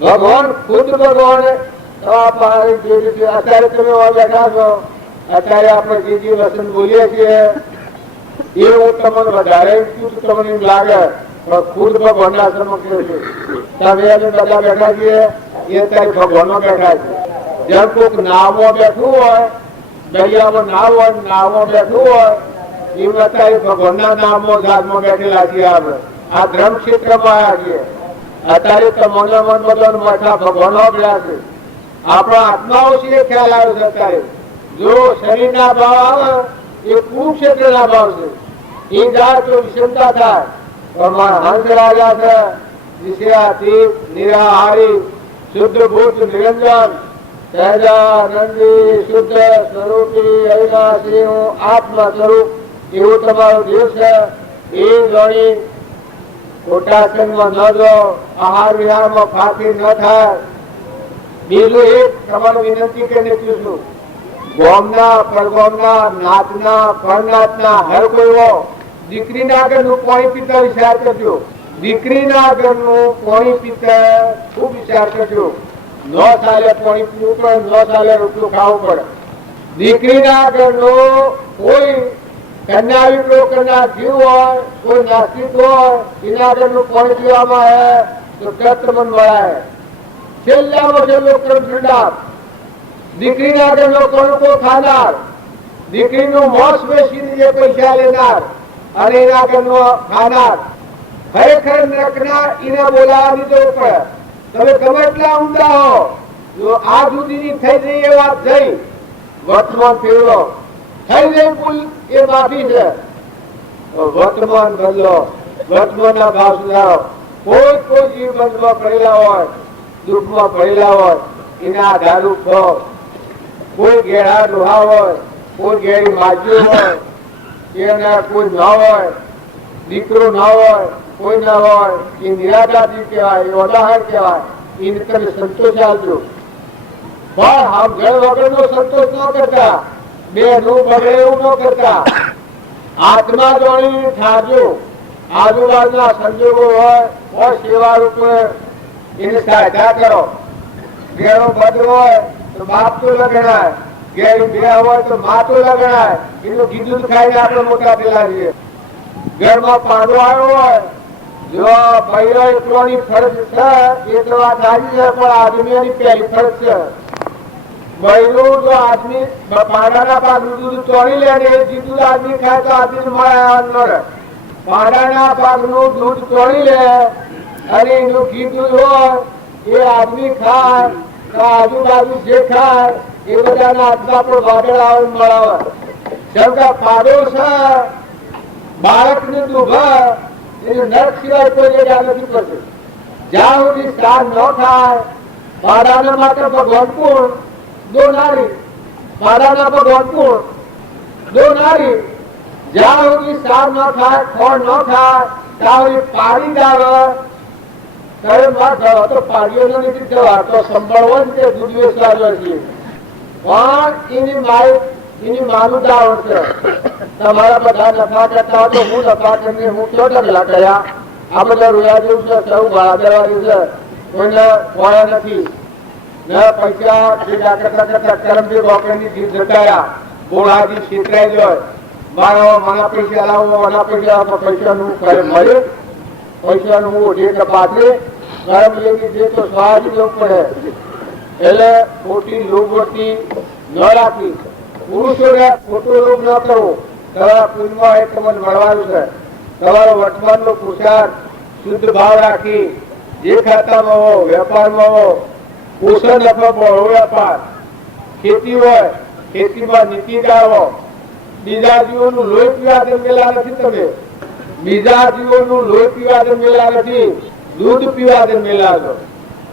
ભગવાન ખુદ ભગવાન અત્યારે તમે બેઠા છો, અત્યારે આપણે જે વસન બોલીએ છીએ એ હું તમને વધારે તમને એમ લાગે, પણ ખુદ ભગવાનના સમક્ષ છે. તમે અમે બધા બેઠા છીએ એ અત્યારે ભગવાનમાં બેઠા છે. જેમ કોઈક નાવમાં બેઠું હોય, દરિયામાં નાવ હોય, નાવમાં બેઠું હોય, એમ અત્યારે ભગવાનના નામમાં જાગમાં બેઠેલા છીએ. આપણે આ ધર્મ ક્ષેત્રમાં આવ્યા છીએ. અત્યારે તમને મન બદલ મઠા ભગવાનો અભ્યાસ છે. આપણા આત્માઓ છે એ ખ્યાલ આવ્યો છે. અત્યારે જો શરીરના ભાવ આવે એ કુરુક્ષેત્રના ભાવ છે. એ જાય તો વિષમતા થાય. પણ હંસ રાજા છે, વિષયાતીત, નિરાહારી, શુદ્ધ ભૂત નિરંજન, સહજાનંદી, શુદ્ધ સ્વરૂપી, અવિનાશી, હું આત્મા સ્વરૂપ એવું તમારો દેવ છે. એ જાણી ખોટા સંગમાં ન જો, આહાર વિહારમાં ફાંકી ન થાય. બીજું એક તમારે વિનંતી કરીને પૂછું, ગોમના, પરગોમના, નાતના, પરનાતના હર કોઈ હો, દીકરીના આગળનું પાણી પીતા વિચાર કરજો. દીકરીના આગળનું પાણી પીતા ખૂબ વિચાર કરજો. ન ચાલે પાણી પીવું પડે, ન ચાલે રોટલું ખાવું પડે. દીકરીના આગળનું કોઈ કન્યા વિગ્રહ કરનાર જીવ હોય, કોઈ નાસ્તિક હોય, એના આગળનું પાણી પીવામાં આવે તો કષ્ટમન મળાય. છેલ્લામાં છેલ્લો ક્રમ ઠંડા. દીકરીના આગળનો કણકો ખાનાર, દીકરીનું મોસ બેસીને જે પૈસા લેનાર અને એના આગળનો ખાનાર, ખરેખર નરકના એને બોલાવવાની જરૂર પડે. તમે ગમે એટલા ઊંડા હો, જો આ સુધીની થઈ જઈ એ વાત થઈ, વર્તમાન ફેરવો થઈ જઈ ભૂલ એ માફી છે. વર્તમાન બદલો, વર્તમાનના ભાવ સુધારો. કોઈ જીવ બંધમાં પડેલા હોય, દુઃખમાં પડેલા હોય, એના આધારું થો. કોઈ ઘેડા ડોહા હોય, કોઈ ઘેડી માજી હોય, એના કોઈ ન હોય, દીકરો ન હોય, કોઈ ન હોય, એ નિરાધારજી કહેવાય, એ ઉદાહરણ કહેવાય. એને તમે સંતોષ આપજો. પણ આમ ઘર વગરનો સંતોષ ન કરતા, બે નું બગડે એવું ન કરતા. આત્મા જોડી ઠારજો. આજુબાજુના સંજોગો હોય સેવા રૂપે એને સહાયતા કરો. ઘેરો ભદ્ર હોય તો બાપ તો લગણાય, ઘેર બે હોય તો મા તો લગણાય. એનું કીધું ખાઈને આપણે મોટા પેલા છીએ. ઘરમાં પાંડો આવ્યો હોય, જો બૈરો એકલોની ફરજ છે એ તો વાત સાચી છે, પણ આદમીઓની પહેલી ફરજ છે. બૈરું જો આદમી પાંડાના પાકનું દૂધ તોડી લે ને એ દૂધ આદમી ખાય તો આદમી મળે ન રહે. પાંડાના પાકનું દૂધ તોડી લે અને એનું ઘી દૂધ હોય એ આદમી ખાય તો આજુબાજુ જે ખાય એ બધાના હાથમાં પણ વાદળ આવે મળાવે. જેમ કે પાડો છે બાળકને દુભા એને નર્ક સિવાય કોઈ જગ્યા નથી પડશે. જ્યાં સુધી સ્નાન ન થાય, પાડાના માટે ભગવાન પૂર્ણ દો નારી, પાડાના ભગવાન પૂર્ણ દો નારી. જ્યાં સુધી સ્નાન ન થાય, ખોળ ન થાય, ત્યાં સુધી પાડી જ આવે. તો પાડીઓને નથી જવા તો સંભાળવો જ તે દૂધ વેચવા છીએ. પણ એની માનું દાવણ છે. તમારા બધા નફા કરતા હોય તો હું નફા કરીને હું કયો ઢગલા કર્યા. આ બધા રોયા જેવું છે, સૌ ભાડા દેવાનું છે, કોઈને ખોયા નથી. ન પૈસા ભેગા કરતા કરતા કરમજી ડોક્ટરની જીવ જટાયા, બોળાજી છેતરાઈ જાય. મારો મને પૈસા લાવો, મને પૈસા લાવો, પૈસાનું મળે, પૈસાનું હું ઓઢી કે પાથરે ગરમ લેવી જે તો સ્વાદ લેવું પડે. એટલે ખોટી લોભવતી ન રાખવી. પુરુષોને ખોટો લોભ ન કરવો. તમારા પુણ્યમાં એ તમને મળવાનું છે. તમારો વર્તમાનનો પુરુષાર્થ શુદ્ધ ભાવ રાખી જે ખાતામાં હો, વેપારમાં હો, પોષણ નફામાં હો વેપાર, ખેતી હોય ખેતીમાં નીતિ જાળવો. બીજા જીવોનું લોહી પીવા જન્મેલા નથી તમે, બીજા જીવોનું લોહી પીવા જન્મેલા નથી, દૂધ પીવા જન્મેલા છો.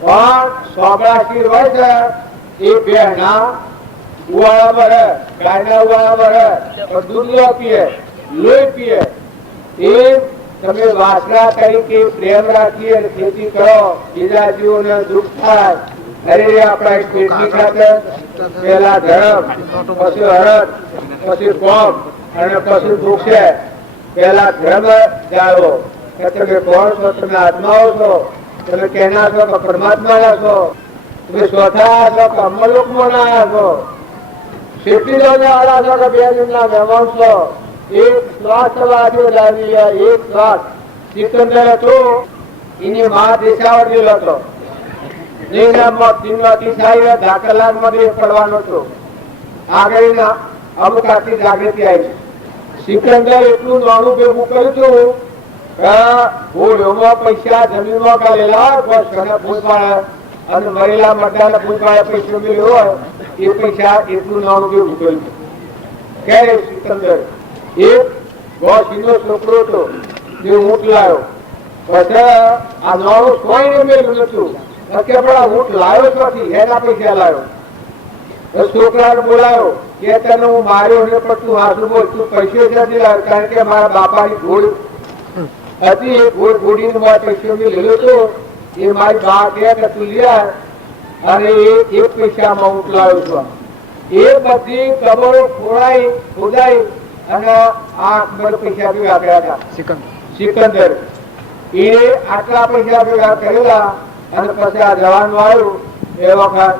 પણ સોબળાશીર હોય છે એ બહેના ઉવાળામાં રહે, ગાયના ઉવાળામાં રહે, પણ દૂધ ન પીએ, લોહી પીએ. એ તમે વાસણા તરીકે પ્રેમ રાખી અને ખેતી કરો, બીજા જીવોને દુઃખ થાય. અરે આપણા ખેતી ખાતર પેલા ધર્મ, પછી હરત, પછી કોમ અને પછી દુઃખ છે. પેલા ધર્મ જાળવો કે તમે કોણ છો, તમે આત્માઓ છો, તમે કેના છો કે પરમાત્માના છો, તમે સ્વથા છો કે અમલોકમાં ના છો, શેઠી વાળા છો કે બે દિનના મહેમાન છો. એક શ્વાસ વાગ્યો જાણી, એક શ્વાસ સિકંદર હતો એની મા દેશાવતી હતો. પડવાનો હતો. આગળ અમુક આટલી જાગૃતિ આવી. સિકંદર એટલું નાનું ભેગું કર્યું હતું પૈસા જમીનમાં કાઢેલા અને મરેલા મરદાના ભૂતવાળા પૈસા મેળવ્યો હોય એ પૈસા એટલું નાનું ભેગું કર્યું. ક્યારે સિકંદર એક બોસીનો છોકરો હતો જે ઊંટ લાવ્યો. પછી આ નાનું કોઈને મેળવ્યું નતું. ઊંટ લાવ્યો નથી, એના પૈસા લાવ્યો. છોકરાને બોલાયો કે તને હું માર્યો ને પણ તું હાથું બોલ, તું પૈસે નથી લાવ્યો. કારણ કે મારા બાપાની ઘોડી હતી, એ ઘોડીને મારા પૈસા મેં લીધો હતો. એ મારી બા કે તું લ્યા અને એક પૈસામાં ઊંટ લાવ્યો છું. એ બધી કબરો ખોદાઈ અને આ બધા પૈસા ભેગા કર્યા હતા. સિકંદર એ આટલા પૈસા ભેગા કરેલા અને પછી આ જવાનું આવ્યું એ વખત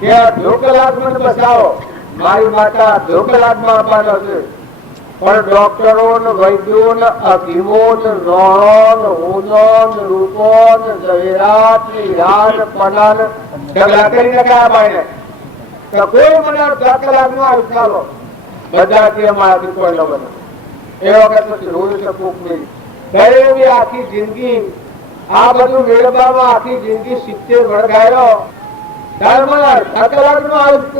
કે અડધો કલાક મને બચાવો, મારી માતા અડધો કલાકમાં આપવાનો છે. પણ ડોક્ટરો ને વૈદ્યો ને હકીમો ને રોણો ને ઊનો ને રૂપો ને ઝવેરાત ને હીરા ને પના ને ઢગલા કરીને કયા ભાઈને તો કોઈ મને અડધા કલાકમાં આવી ચાલો બધા મારાથી કોઈ ન બને. એ વખત પછી રોયું છે કોક નહીં. ગયેલી આખી જિંદગી આ બધું મેળવવામાં આખી જિંદગી 70 વળગાયો. ત્યારે મને અડધા કલાકનો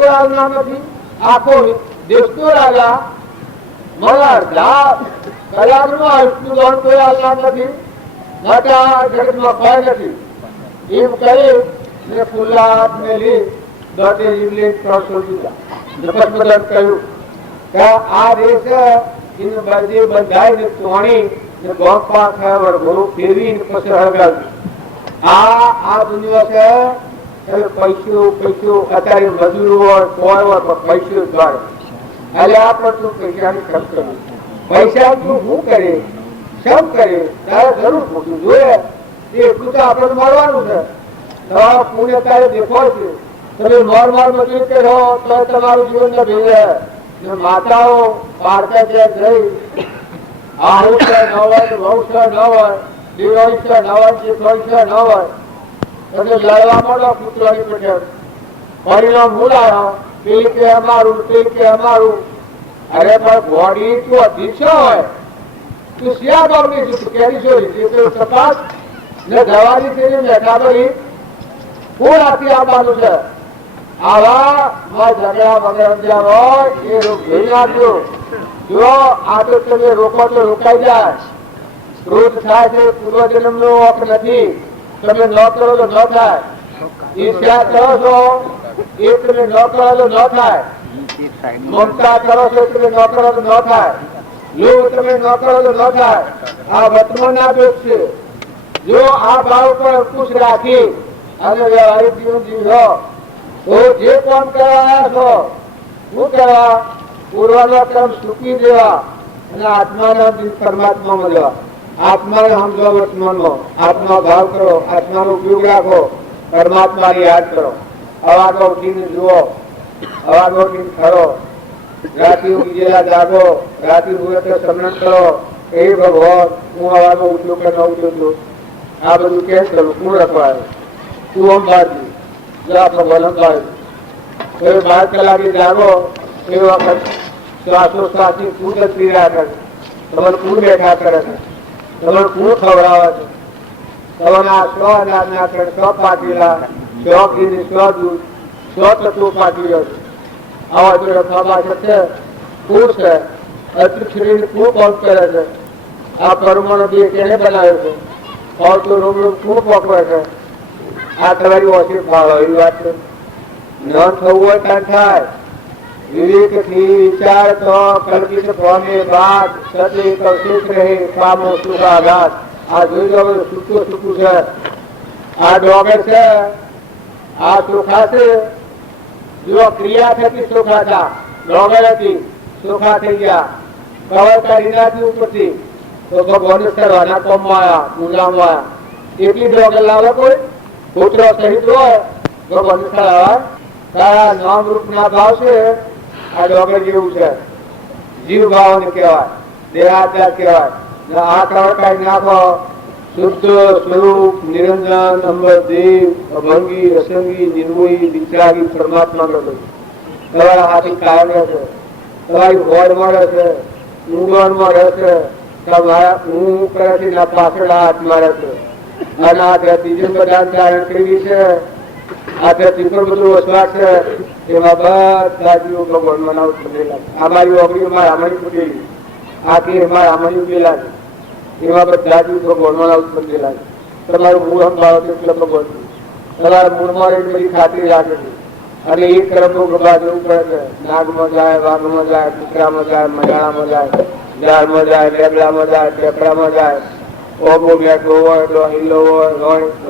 આવનાર નથી. આખો દેશ તો રાજા મને અડધા કલાકનો આયુષ્યમાન કોઈ આવનાર નથી. મોટા જગતમાં કોઈ નથી. એમ કરી ને ખુલ્લા હાથ મેલી દોડે જીવલી ત્રણસો દીધા. જગત કહ્યું કે આ દેશ એને બધી બંધાઈ ને તોણી ને ગોપા ખાવર ગુરુ ફેરવી ને પછી હળગાવ્યું. આ દુનિયા છે પૈસો અત્યારે મજૂર હોય કોઈ હોય પણ પૈસો દ્વારા એટલે આપણે તું પૈસાની ખર્ચ કરવું. પૈસા તું શું કરે શમ કરે તારે જરૂર મોટું જોઈએ એટલું તો આપણે મળવાનું છે. તમારા પુણ્ય તારે દેખાય છે. તમે નોર્મલ મજૂરી કરો તો તમારું જીવન ને ભેગે. માતાઓ બાળકા ત્યાં જઈ આવું છે ન હોય બહુ છે ન હોય દિવાળી છે ન હોય દિવાળી છે ન હોય એટલે લડવા મળો પુત્રની પેટે પરિણામ બોલાયો પેલી કે અમારું પેલી કે અમારું. અરે પણ બોડી તું અધીક્ષ હોય તું શિયા ભાવની છું કેરી છોડી તપાસ ને દવાની છે મેટાબરી કોણ આથી આવવાનું છે. આવા ઝઘડા વગર હોય એ રોગ જોઈ નાખ્યો. જો આ તો તમે રોકો તો રોકાઈ જાય. ક્રોધ થાય છે પૂર્વજન્મ નો હક નથી. તમે ન કરો તો ન થાય. ઈર્ષ્યા કરો છો એ તમે ન કરો તો ન થાય. મમતા કરો છો તમે ન કરો તો ન થાય. લોભ તમે ન કરો તો ન થાય. આ વર્તમાન ના દોષ છે. જો આ ભાવ પર અંકુશ રાખી અને વ્યવહારિક જીવન જીવો તો જે કામ કરવા છો શું કરવા પૂર્વનો ક્રમ ચૂકી દેવા અને આત્માના પરમાત્મા મળવા. આત્માને સમજો વર્તમાનમાં. આત્મા ભાવ કરો, આત્માનો ઉપયોગ રાખો, પરમાત્માને યાદ કરો. અવાજો ઉઠીને જુઓ, અવાજો ઉઠીને ખરો. રાતે ઉગેલા જાગો, રાતે ઉગે સમરણ કરો. એ ભગવાન હું અવાજો ઉઠ્યો કે ન ઉઠ્યો છું આ બધું કેમ કરું કોણ રખવાયું તું આમ બાજુ ભગવાન અંબાયું. 12 કલાકે જાગો એ વખત શ્વાસોશ્વાસની શું તસવીર રાખે તમને કોણ બેઠા કરે છે, તમને કોણ ખવડાવે છે, તમને આ 100 અનાજના કણ, 100 પાટીલા, 100 ઘી, 100 દૂધ, 100 તત્વો પાટીલો છે. આવા જો રખવા છે કોણ છે? અતૃપ્ત શરીરને કોણ પંપ કરે છે? આ પરમાણુ બે કેને બનાવ્યો છે? ફળતો રોગ કોણ પકવે છે? આ તમારી ઓછી ફાળો એવી વાત છે. ન થવું હોય ત્યાં થાય. વિવેકથી વિચાર તો કલ્પિત ભ્રમે બાદ સદે કવશેષ રહે પામો સુખાઘાત. આ જોઈ લો સૂકું સૂકું છે. આ ડોગર છે, આ ચોખા છે. જો ક્રિયા થતી ચોખા હતા, ડોગર હતી, ચોખા થઈ ગયા, કવર કાઢી નાખી ઉપરથી, તો ભગવાન કરવાના કોમમાં આવ્યા, ઊંડામાં આવ્યા. એટલી ડોગર લાવે કોઈ પુત્ર સહિત હોય ભગવાન કરાવે. તારા નામ રૂપ ના ભાવ છે. આ ડોગર જેવું છે, જીવ ભાવ ને કહેવાય, દેહાત્યાર કહેવાય. આ કવર કાઢી નાખો, શુદ્ધ સ્વરૂપ નિરંજન અંબર દેવ અભંગી રસંગી નિર્મોહી વિતરાગી પરમાત્મા નો તમારા હાથી કાયમ રહેશે. તમારી હોડમાં રહેશે, ઊંઘવામાં રહેશે. તમારા ઊંઘ કરે છે ના પાછળ હાથમાં રહેશે. અને આ ત્રીજું બધા ધારણ કરવી છે. આ ત્રીજું બધું વસવાટ છે. એમાં બધા જીવો ભગવાન મનાવ થયેલા. અમારી ઓગળી મારા આમણી ફૂટેલી, આથી મારા આમણી ઉગેલા છે. એમાં બધા જીવ ભગવાન મનાવ થયેલા છે. તમારું મૂળ સંભાળો છે એટલે ભગવાન તમારા મૂળમાં એટલી બધી ખાતરી રાખે છે. અને એક તરફ ગભા જવું પડે છે. નાગમાં જાય, વાઘમાં જાય, કૂતરામાં જાય, મજાણામાં જાય, ઝાડમાં જાય, લેબડામાં જાય, ટેકડામાં જાય. ઓબો બેઠો હોય, ડોહીલો હોય,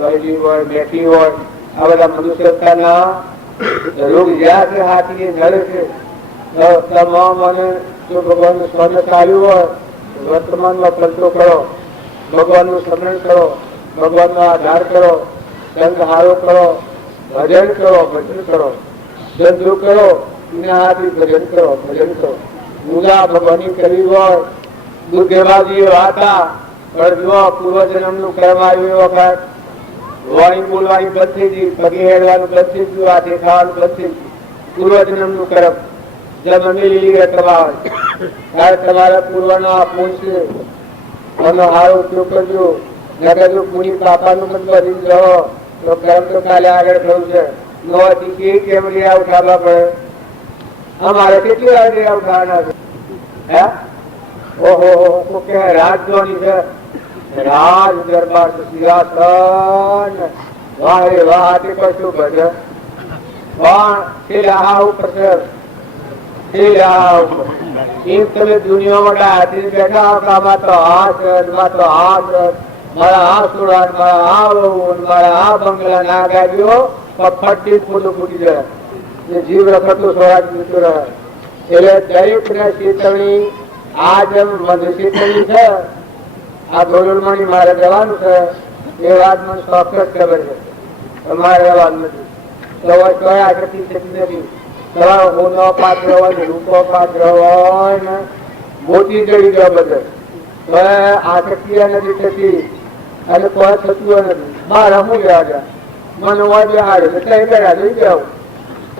રોયલી હોય, બેઠી હોય, આ બધા મનુષ્યતાના રોગ જ્યાં છે હાથી નડે છે. તમામ અને જો ભગવાનનું સ્મરણ ચાલ્યું હોય, વર્તમાનમાં પલટો કરો, ભગવાનનું સ્મરણ કરો, ભગવાનનો આધાર કરો, સંઘહારો કરો, ભજન કરો, ભજન કરો, ધંધો કરો, હાથી ભજન કરો, ભજન કરો. પૂજા ભગવાનની કરવી હોય, બુદ્ધેવાદી હતા પણ જો પૂર્વજન્મ નું કર્મ આવ્યું એ વખત વાણી બોલવાની બંધ થઈ ગઈ, પગે હેડવાનું બંધ થઈ ગયું, હાથે ખાવાનું બંધ થઈ ગયું. પૂર્વજન્મ નું કર્મ જન્મી લીલી તમારે ત્યારે તમારા પૂર્વનો આ પૂન છે, એનો સારો ઉપયોગ કરજો. નગર જો પૂરી પાપાનું પણ બધી રહો તો કર્મ તો કાલે આગળ થયું છે. નવાથી કેમ રહ્યા ઉઠાવવા પડે? અમારે કેટલી વાર રહ્યા ઉઠાવવાના છે? હે ઓહો કે રાજધોની છે, રાજ દરબાર સિંહાસન, વાહ રે વાહ, તે કશું ભજન પણ છેલ્લા ઉપર છે. એમ તમે દુનિયામાં હાથી બેઠા આમાં તો આ માં તો આ મારા આ સુરા, મારા આ વહુ, મારા આ બંગલા ના ગાડીઓ ફટી ફૂટું ફૂટી જાય. જીવ રખડતું સ્વરાજ જતું રહે. એટલે દરેક ને ચેતવણી આ જેમ મને ચેતવણી છે, આ ગોરલમાની મારે જવાનું છે એ વાત મને ચોક્કસ ખબર છે. તમારે રહેવાનું નથી તો કઈ આકૃતિ થતી નથી. તમારો ગુનો પાત્ર હોય, રૂપો પાત્ર હોય ને મોટી જડી જાય બધે તો આકૃતિ નથી થતી અને કોઈ થતું નથી. બહાર અમુક લેવા ગયા મને હોય બેહાડે કઈ બેઠા જોઈ જાવ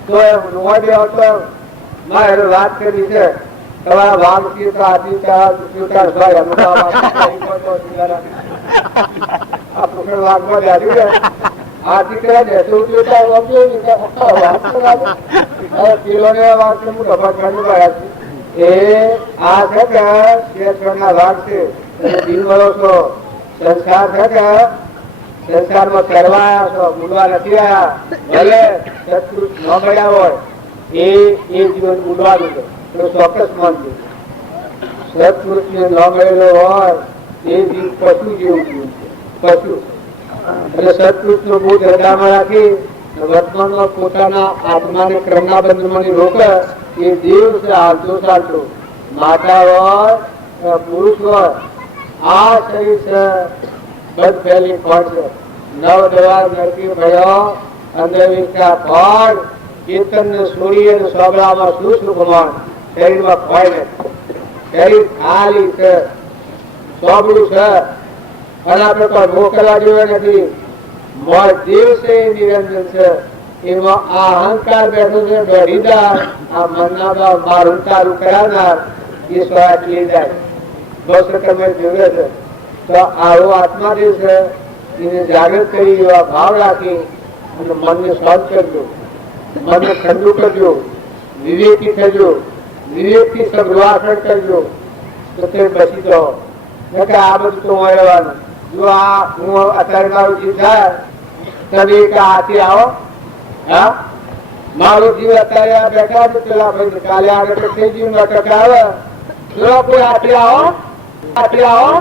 તો હોય બે તો મારે વાત કરી છે. તમારા વાઘ હાથી વાઘમાં જાડી જાય હાથી કર્યા પેલો ને વાત એ આ છે કે ના ભાગ છે. દિલ મળો છો, સંસ્કાર છે કે સંસ્કારમાં કરવા આવ્યા છો, ભૂલવા નથી આવ્યા. ભલે સત્કૃત ન મળ્યા હોય એ જીવન ભૂલવાનું છે તો ચોક્કસ માનજો. સત્પુરુષ ને ન મળેલો હોય એ જીવ પશુ જેવું જીવ છે, પશુ. એટલે સત્પુરુષ નો બોધ હૃદયમાં રાખી વર્તમાનમાં પોતાના આત્માને ક્રમના બંધમાં રોકે એ દેવ છે. હાલતો ચાલતો માતા હોય પુરુષ હોય આ શરીર છે બધ ફેલી ફળ છે. નવ દ્વાર નરકી ભયો અંધવિશ્વાસ ફળ કીર્તન ને સૂર્ય ને સોગડામાં શું સુખમાન શરીરમાં ફળ નથી. શરીર ખાલી છે, સોગડું છે અને આપણે કોઈ મોકલવા જેવા નથી. દેવ છે એ નિરંજન છે. એમાં આ અહંકાર બેઠો છે બેઠીદાર, આ મનના મારું તારું કરાવનાર એ સ્વરાજ લઈ જાય. બસ તમે જોવે છે તો આવો આત્મા જે છે એને જાગૃત કરી એવા ભાવ રાખી અને મનને શાંત કરજો, મનને ઠંડુ કરજો, વિવેકી થજો, વિવેકથી સગવાસણ કરજો તો તે બચી જાઓ. કે આ બધું તો રહેવાનું. જો આ હું અત્યારે મારું જીવ થાય તમે એક હાથી આવો, હા મારો જીવ અત્યારે આ બેઠા છે પેલા ભાઈ કાલે આગળ થઈ ગયું નાટક આવે કોઈ હાથી આવો, હાથી આવો